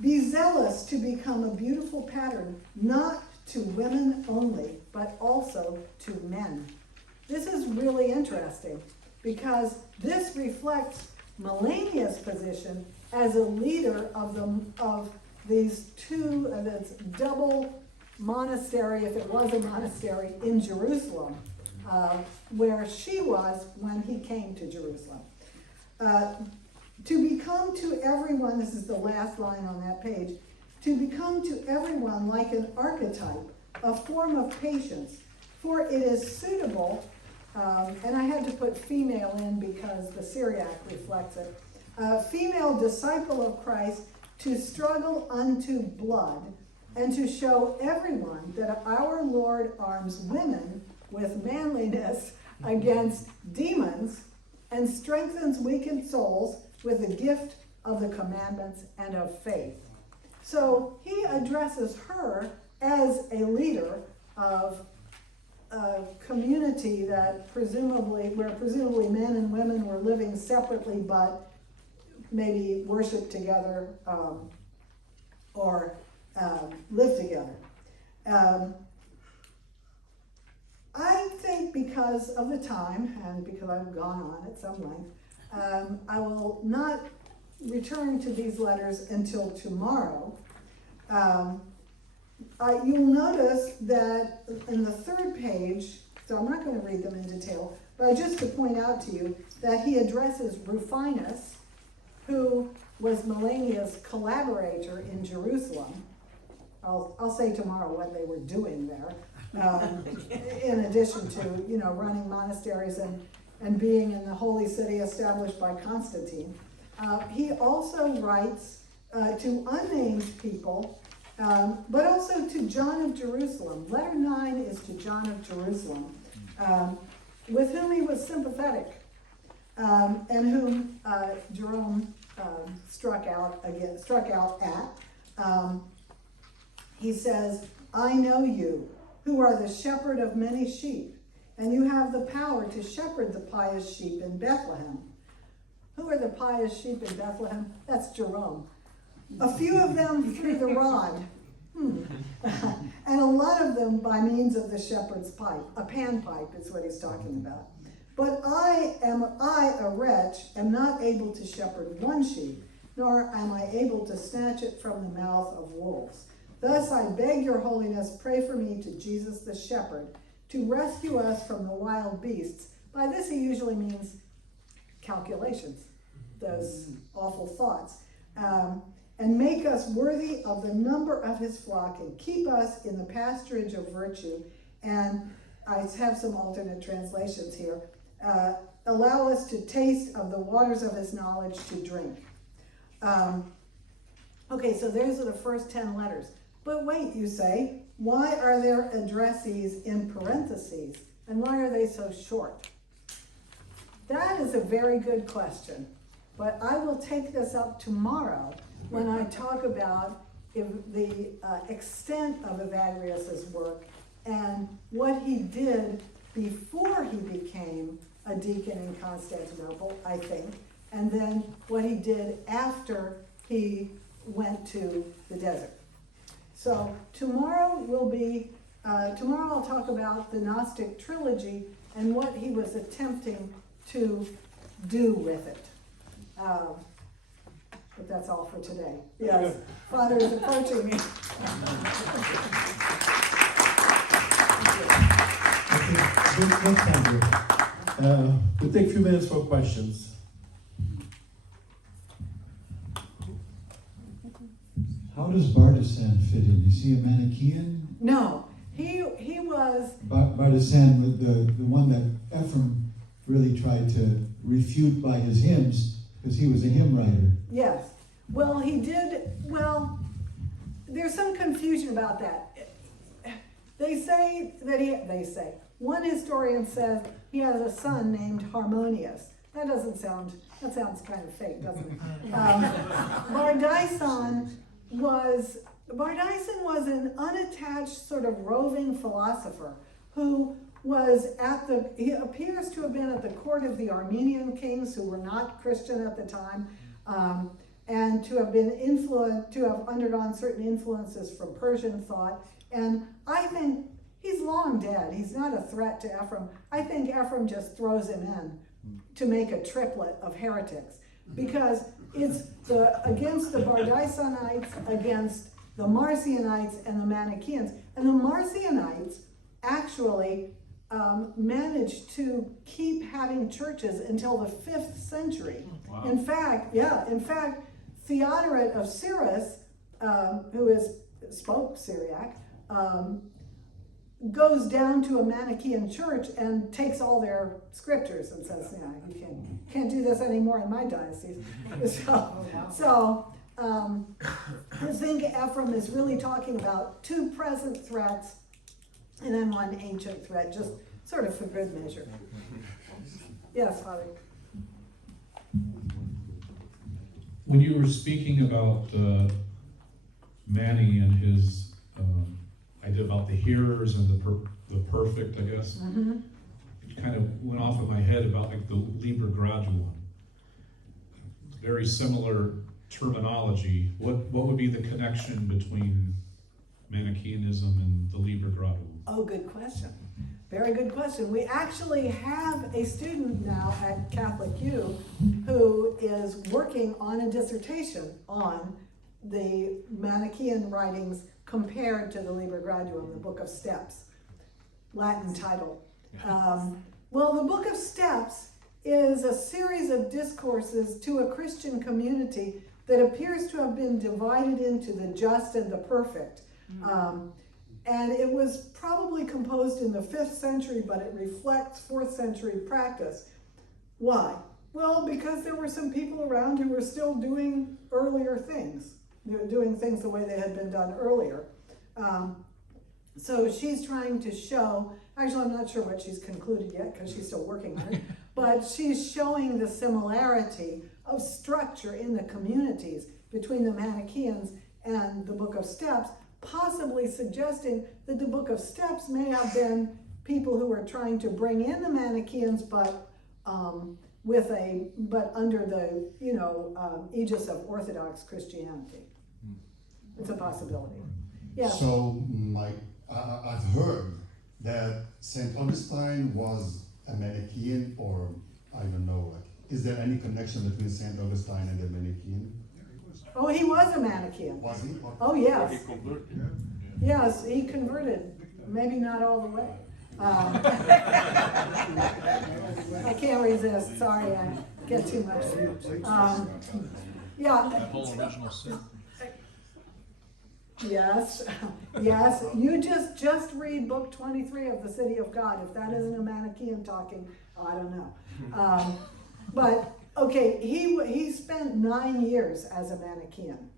"be zealous to become a beautiful pattern, not to women only, but also to men." This is really interesting because this reflects Melania's position as a leader of these two, this double monastery, if it was a monastery, in Jerusalem, where she was when he came to Jerusalem. To become to everyone, this is the last line on that page, to become to everyone like an archetype, a form of patience, for it is suitable, and I had to put female in because the Syriac reflects it, female disciple of Christ, to struggle unto blood, and to show everyone that our Lord arms women with manliness against demons, and strengthens weakened souls with the gift of the commandments and of faith. So he addresses her as a leader of a community where presumably men and women were living separately, but maybe worship together or live together. I think because of the time, and because I've gone on at some length, I will not return to these letters until tomorrow. You'll notice that in the 3rd page, So I'm not going to read them in detail, but just to point out to you that he addresses Rufinus, who was Melania's collaborator in Jerusalem. I'll say tomorrow what they were doing there, in addition to, running monasteries and being in the holy city established by Constantine. He also writes to unnamed people, but also to John of Jerusalem. Letter 9 is to John of Jerusalem, with whom he was sympathetic, and whom Jerome struck out at. He says, I know you, who are the shepherd of many sheep, and you have the power to shepherd the pious sheep in Bethlehem. Who are the pious sheep in Bethlehem? That's Jerome. A few of them through the rod, and a lot of them by means of the shepherd's pipe. A panpipe is what he's talking about. But I, a wretch, am not able to shepherd one sheep, nor am I able to snatch it from the mouth of wolves. Thus I beg your holiness, pray for me to Jesus the shepherd, to rescue us from the wild beasts. By this he usually means calculations, those awful thoughts, and make us worthy of the number of his flock, and keep us in the pasturage of virtue. And I have some alternate translations here. Allow us to taste of the waters of his knowledge to drink. Okay, so those are the first 10 letters. But wait, you say, why are there addressees in parentheses? And why are they so short? That is a very good question. But I will take this up tomorrow when I talk about the extent of Evagrius's work and what he did before he became a deacon in Constantinople, I think, and then what he did after he went to the desert. So tomorrow I'll talk about the Gnostic trilogy and what he was attempting to do with it. But that's all for today. Yes, Father is approaching me. Thanks, Andrew. We'll take a few minutes for questions. How does Bartisan fit in? Is he a Manichaean? No, he was. Bartisan, the one that Ephraim really tried to refute by his hymns, because he was a hymn writer. Yes. Well, he did. Well, there's some confusion about that. They say one historian says he has a son named Harmonius. That sounds kind of fake, doesn't it? Bardisan was an unattached sort of roving philosopher who he appears to have been at the court of the Armenian kings, who were not Christian at the time, and to have undergone certain influences from Persian thought. And I think he's long dead. He's not a threat to Ephraim. I think Ephraim just throws him in to make a triplet of heretics, because it's against the Bardisanites, against the Marcionites, and the Manichaeans. And the Marcionites actually managed to keep having churches until the 5th century. Wow. In fact, Theodoret of Cyrus, who spoke Syriac, goes down to a Manichaean church and takes all their scriptures and says, you can't do this anymore in my diocese. I think Ephraim is really talking about 2 present threats and then 1 ancient threat, just sort of for good measure. Yes, Father. When you were speaking about Manny and his idea about the hearers and the perfect, I guess, it kind of went off in my head about like the Liber Graduum. Very similar terminology. What would be the connection between Manichaeanism and the Liber Graduum? Oh, good question. Very good question. We actually have a student now at Catholic U who is working on a dissertation on the Manichaean writings compared to the Liber Graduum, the Book of Steps, Latin title. Well, the Book of Steps is a series of discourses to a Christian community that appears to have been divided into the just and the perfect. And it was probably composed in the 5th century, but it reflects 4th century practice. Why? Well, because there were some people around who were still doing earlier things. They were doing things the way they had been done earlier. So she's trying to show, actually I'm not sure what she's concluded yet because she's still working on it, but she's showing the similarity of structure in the communities between the Manichaeans and the Book of Steps, possibly suggesting that the Book of Steps may have been people who were trying to bring in the Manichaeans, but under the aegis of Orthodox Christianity. It's a possibility. Yeah. So, I've heard that Saint Augustine was a Manichaean, or I don't know. Is there any connection between Saint Augustine and the Manichaean? Oh, he was a Manichaean. Was he? Oh, yes. He converted. Yes, he converted. Maybe not all the way. I can't resist. Sorry, I get too much. Yeah. That whole original sin. Yes, yes. You just read book 23 of the City of God. If that isn't a Manichaean talking, I don't know. But okay, he spent 9 years as a Manichaean.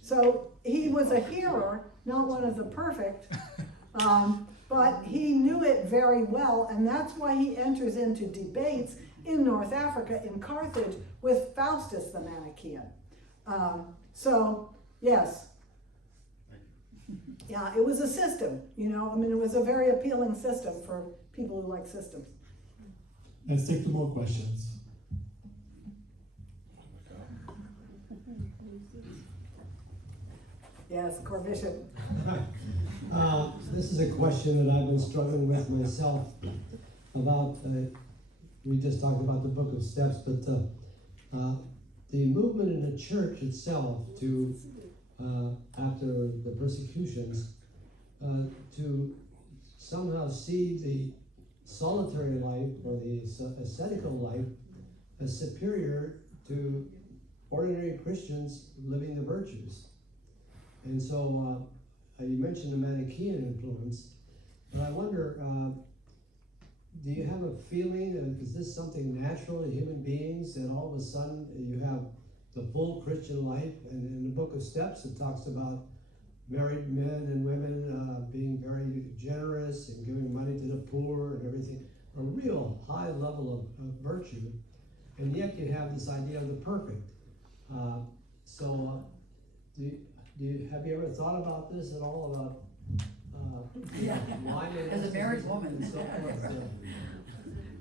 So he was a hearer, not one of the perfect, but he knew it very well, and that's why he enters into debates in North Africa, in Carthage, with Faustus the Manichaean. So, yes. Yeah, it was a system, it was a very appealing system for people who like systems. Let's take 2 more questions. Yes, Corvision. This is a question that I've been struggling with myself about, we just talked about the Book of Steps, but the movement in the church itself to, after the persecutions, to somehow see the solitary life or the ascetical life as superior to ordinary Christians living the virtues. And so you mentioned the Manichaean influence, but I wonder, do you have a feeling, is this something natural in human beings, that all of a sudden you have the full Christian life? And in the Book of Steps it talks about married men and women being very generous and giving money to the poor and everything, a real high level of virtue, and yet you have this idea of the perfect. Have you ever thought about this at all, about As a married woman. and so forth?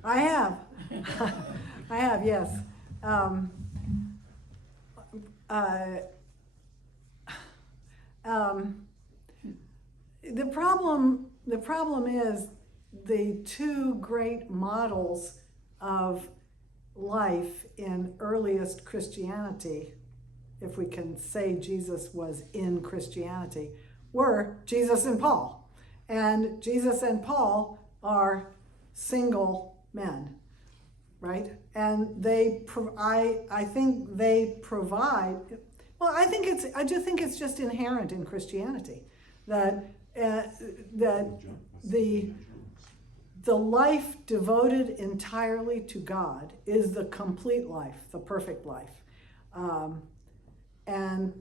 I have. I have, yes. The problem is the 2 great models of life in earliest Christianity, if we can say Jesus was in Christianity, were Jesus and Paul. And Jesus and Paul are single men, right? And I think they provide, well, I do think it's just inherent in Christianity that the life devoted entirely to God is the complete life, the perfect life. And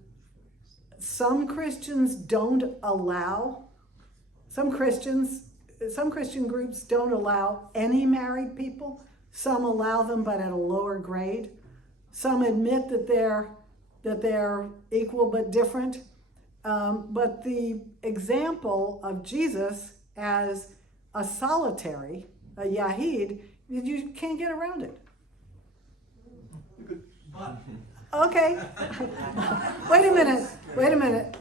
some Christian groups don't allow any married people. Some allow them, but at a lower grade. Some admit that they're equal but different. But the example of Jesus as a solitary, a Yahid, you can't get around it. Okay. Wait a minute.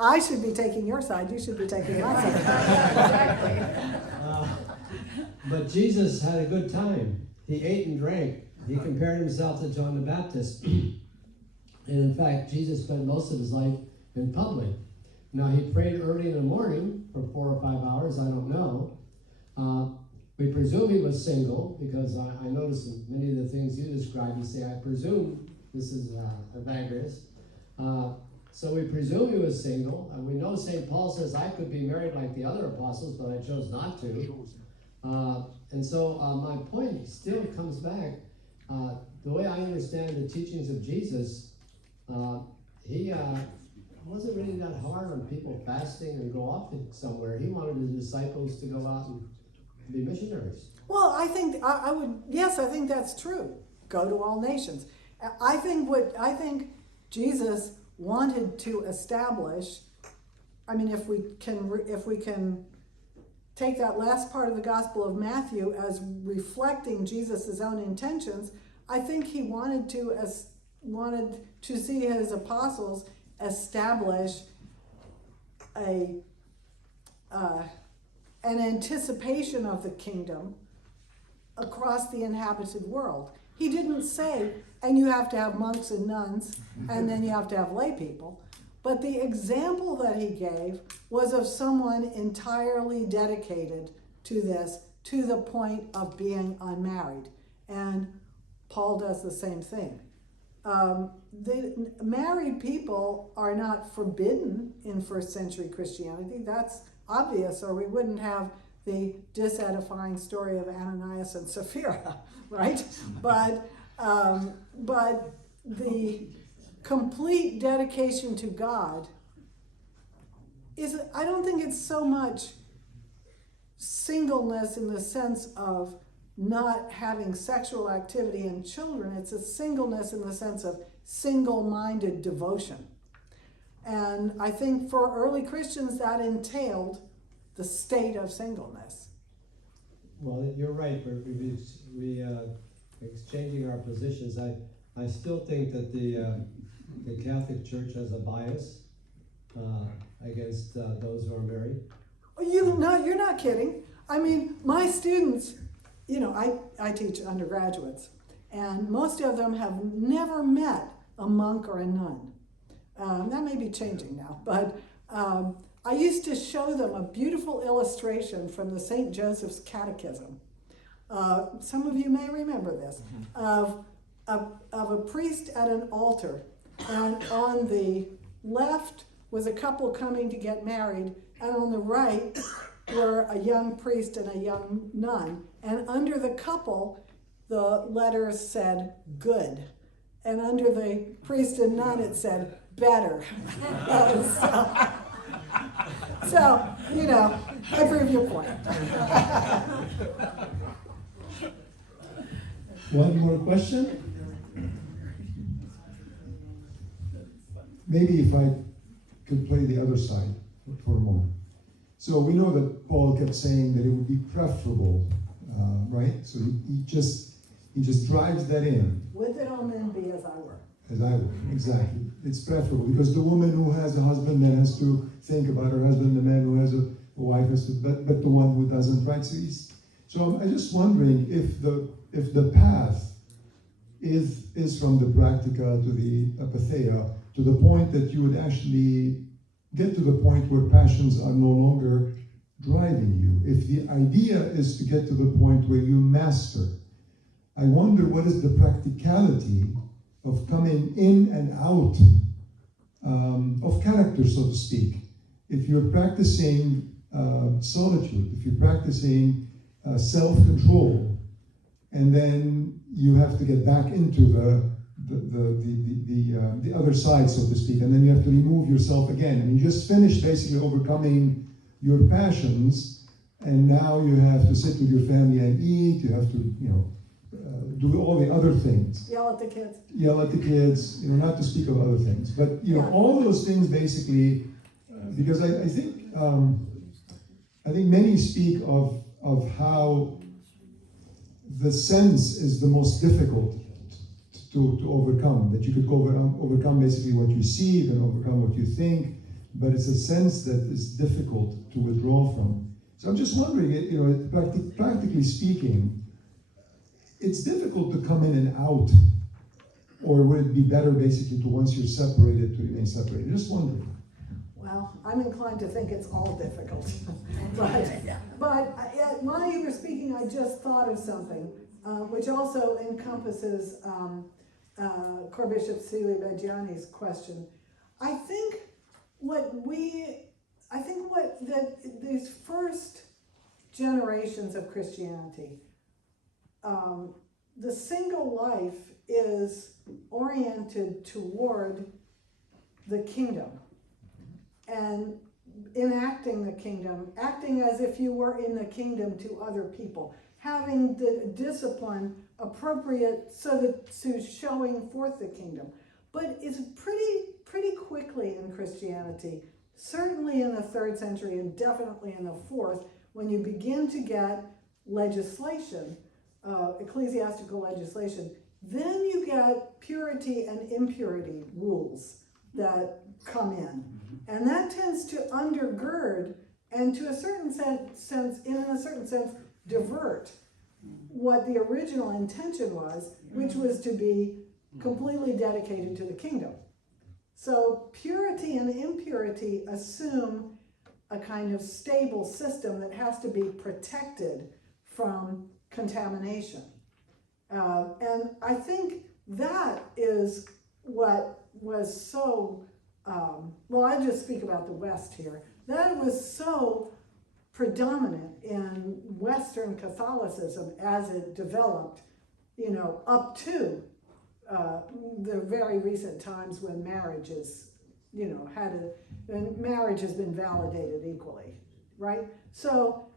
I should be taking your side, you should be taking my side. But Jesus had a good time. He ate and drank. He compared himself to John the Baptist. And in fact, Jesus spent most of his life in public. Now, he prayed early in the morning for 4 or 5 hours, I don't know. We presume he was single, because I noticed in many of the things you described, you say, I presume, this is Evagrius. So we presume he was single, and we know St. Paul says, I could be married like the other apostles, but I chose not to. And so my point still comes back, the way I understand the teachings of Jesus, he wasn't really that hard on people fasting and go off somewhere. He wanted his disciples to go out and be missionaries. Well, I think I would. Yes, I think that's true. Go to all nations. I think Jesus wanted to establish. I mean, if we can take that last part of the Gospel of Matthew as reflecting Jesus' own intentions, I think he wanted to see his apostles establish an anticipation of the kingdom across the inhabited world. He didn't say, and you have to have monks and nuns, and then you have to have lay people. But the example that he gave was of someone entirely dedicated to this, to the point of being unmarried. And Paul does the same thing. The married people are not forbidden in first century Christianity. That's obvious, or we wouldn't have the disedifying story of Ananias and Sapphira, right? But the complete dedication to God is, I don't think it's so much singleness in the sense of not having sexual activity in children. It's a singleness in the sense of single-minded devotion. And I think for early Christians that entailed the state of singleness. Well, you're right. We're exchanging our positions. I still think that the Catholic Church has a bias against those who are married. You're not kidding. I mean, my students, you know, I teach undergraduates, and most of them have never met a monk or a nun. That may be changing now, but I used to show them a beautiful illustration from the St. Joseph's Catechism. Some of you may remember this, of a priest at an altar, and on the left was a couple coming to get married, and on the right were a young priest and a young nun, and under the couple, the letters said good, and under the priest and nun it said better. So, you know, I prove your point. One more question? Maybe if I could play the other side for a moment. So we know that Paul kept saying that it would be preferable, right? So he just drives that in. Would that all men be as I were? As I would, exactly. It's preferable because the woman who has a husband then has to think about her husband, the man who has a wife has to, but the one who doesn't, right? So I'm just wondering if the path is from the practica to the apatheia, to the point that you would actually get to the point where passions are no longer driving you. If the idea is to get to the point where you master, I wonder what is the practicality of coming in and out of character, so to speak. If you're practicing solitude, if you're practicing self-control, and then you have to get back into the other side, so to speak, and then you have to remove yourself again. And you just finished basically overcoming your passions, and now you have to sit with your family and eat. You have to, do all the other things. Yell at the kids. Yell at the kids, not to speak of other things. But, all those things basically, because I think many speak of how the sense is the most difficult to overcome, that you could overcome basically what you see, then overcome what you think, but it's a sense that is difficult to withdraw from. So I'm just wondering, practically speaking, it's difficult to come in and out, or would it be better basically to, once you're separated, to remain separated? Just wondering. Well, I'm inclined to think it's all difficult. but my just thought of something, which also encompasses Core Bishop Celia Beggiani's question. I think that these first generations of Christianity, the single life is oriented toward the kingdom and enacting the kingdom, acting as if you were in the kingdom to other people, having the discipline appropriate to showing forth the kingdom. But it's pretty quickly in Christianity, certainly in the 3rd century and definitely in the 4th, when you begin to get legislation, ecclesiastical legislation, then you get purity and impurity rules that come in. And that tends to undergird and to a certain sense, divert what the original intention was, which was to be completely dedicated to the kingdom. So purity and impurity assume a kind of stable system that has to be protected from contamination. And I think that is what was so, well, I just speak about the West here. That was so predominant in Western Catholicism as it developed, up to the very recent times when marriage is, when marriage has been validated equally, right? So,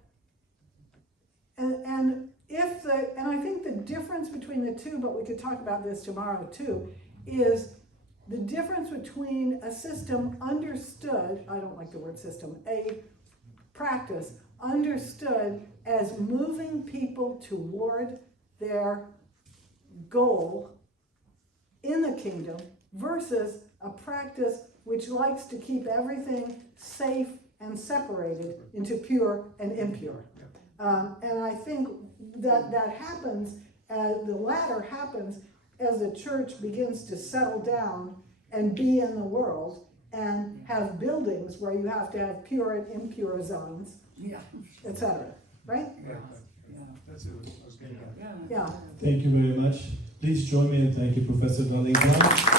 and I think the difference between the two, but we could talk about this tomorrow too, is the difference between a system understood, I don't like the word system, a practice understood as moving people toward their goal in the kingdom versus a practice which likes to keep everything safe and separated into pure and impure. And I think that happens, the latter happens as the church begins to settle down and be in the world and have buildings where you have to have pure and impure zones, etc. Right? That's it. I was getting at. Yeah. Thank you very much. Please join me in thanking Professor Darlene Brown.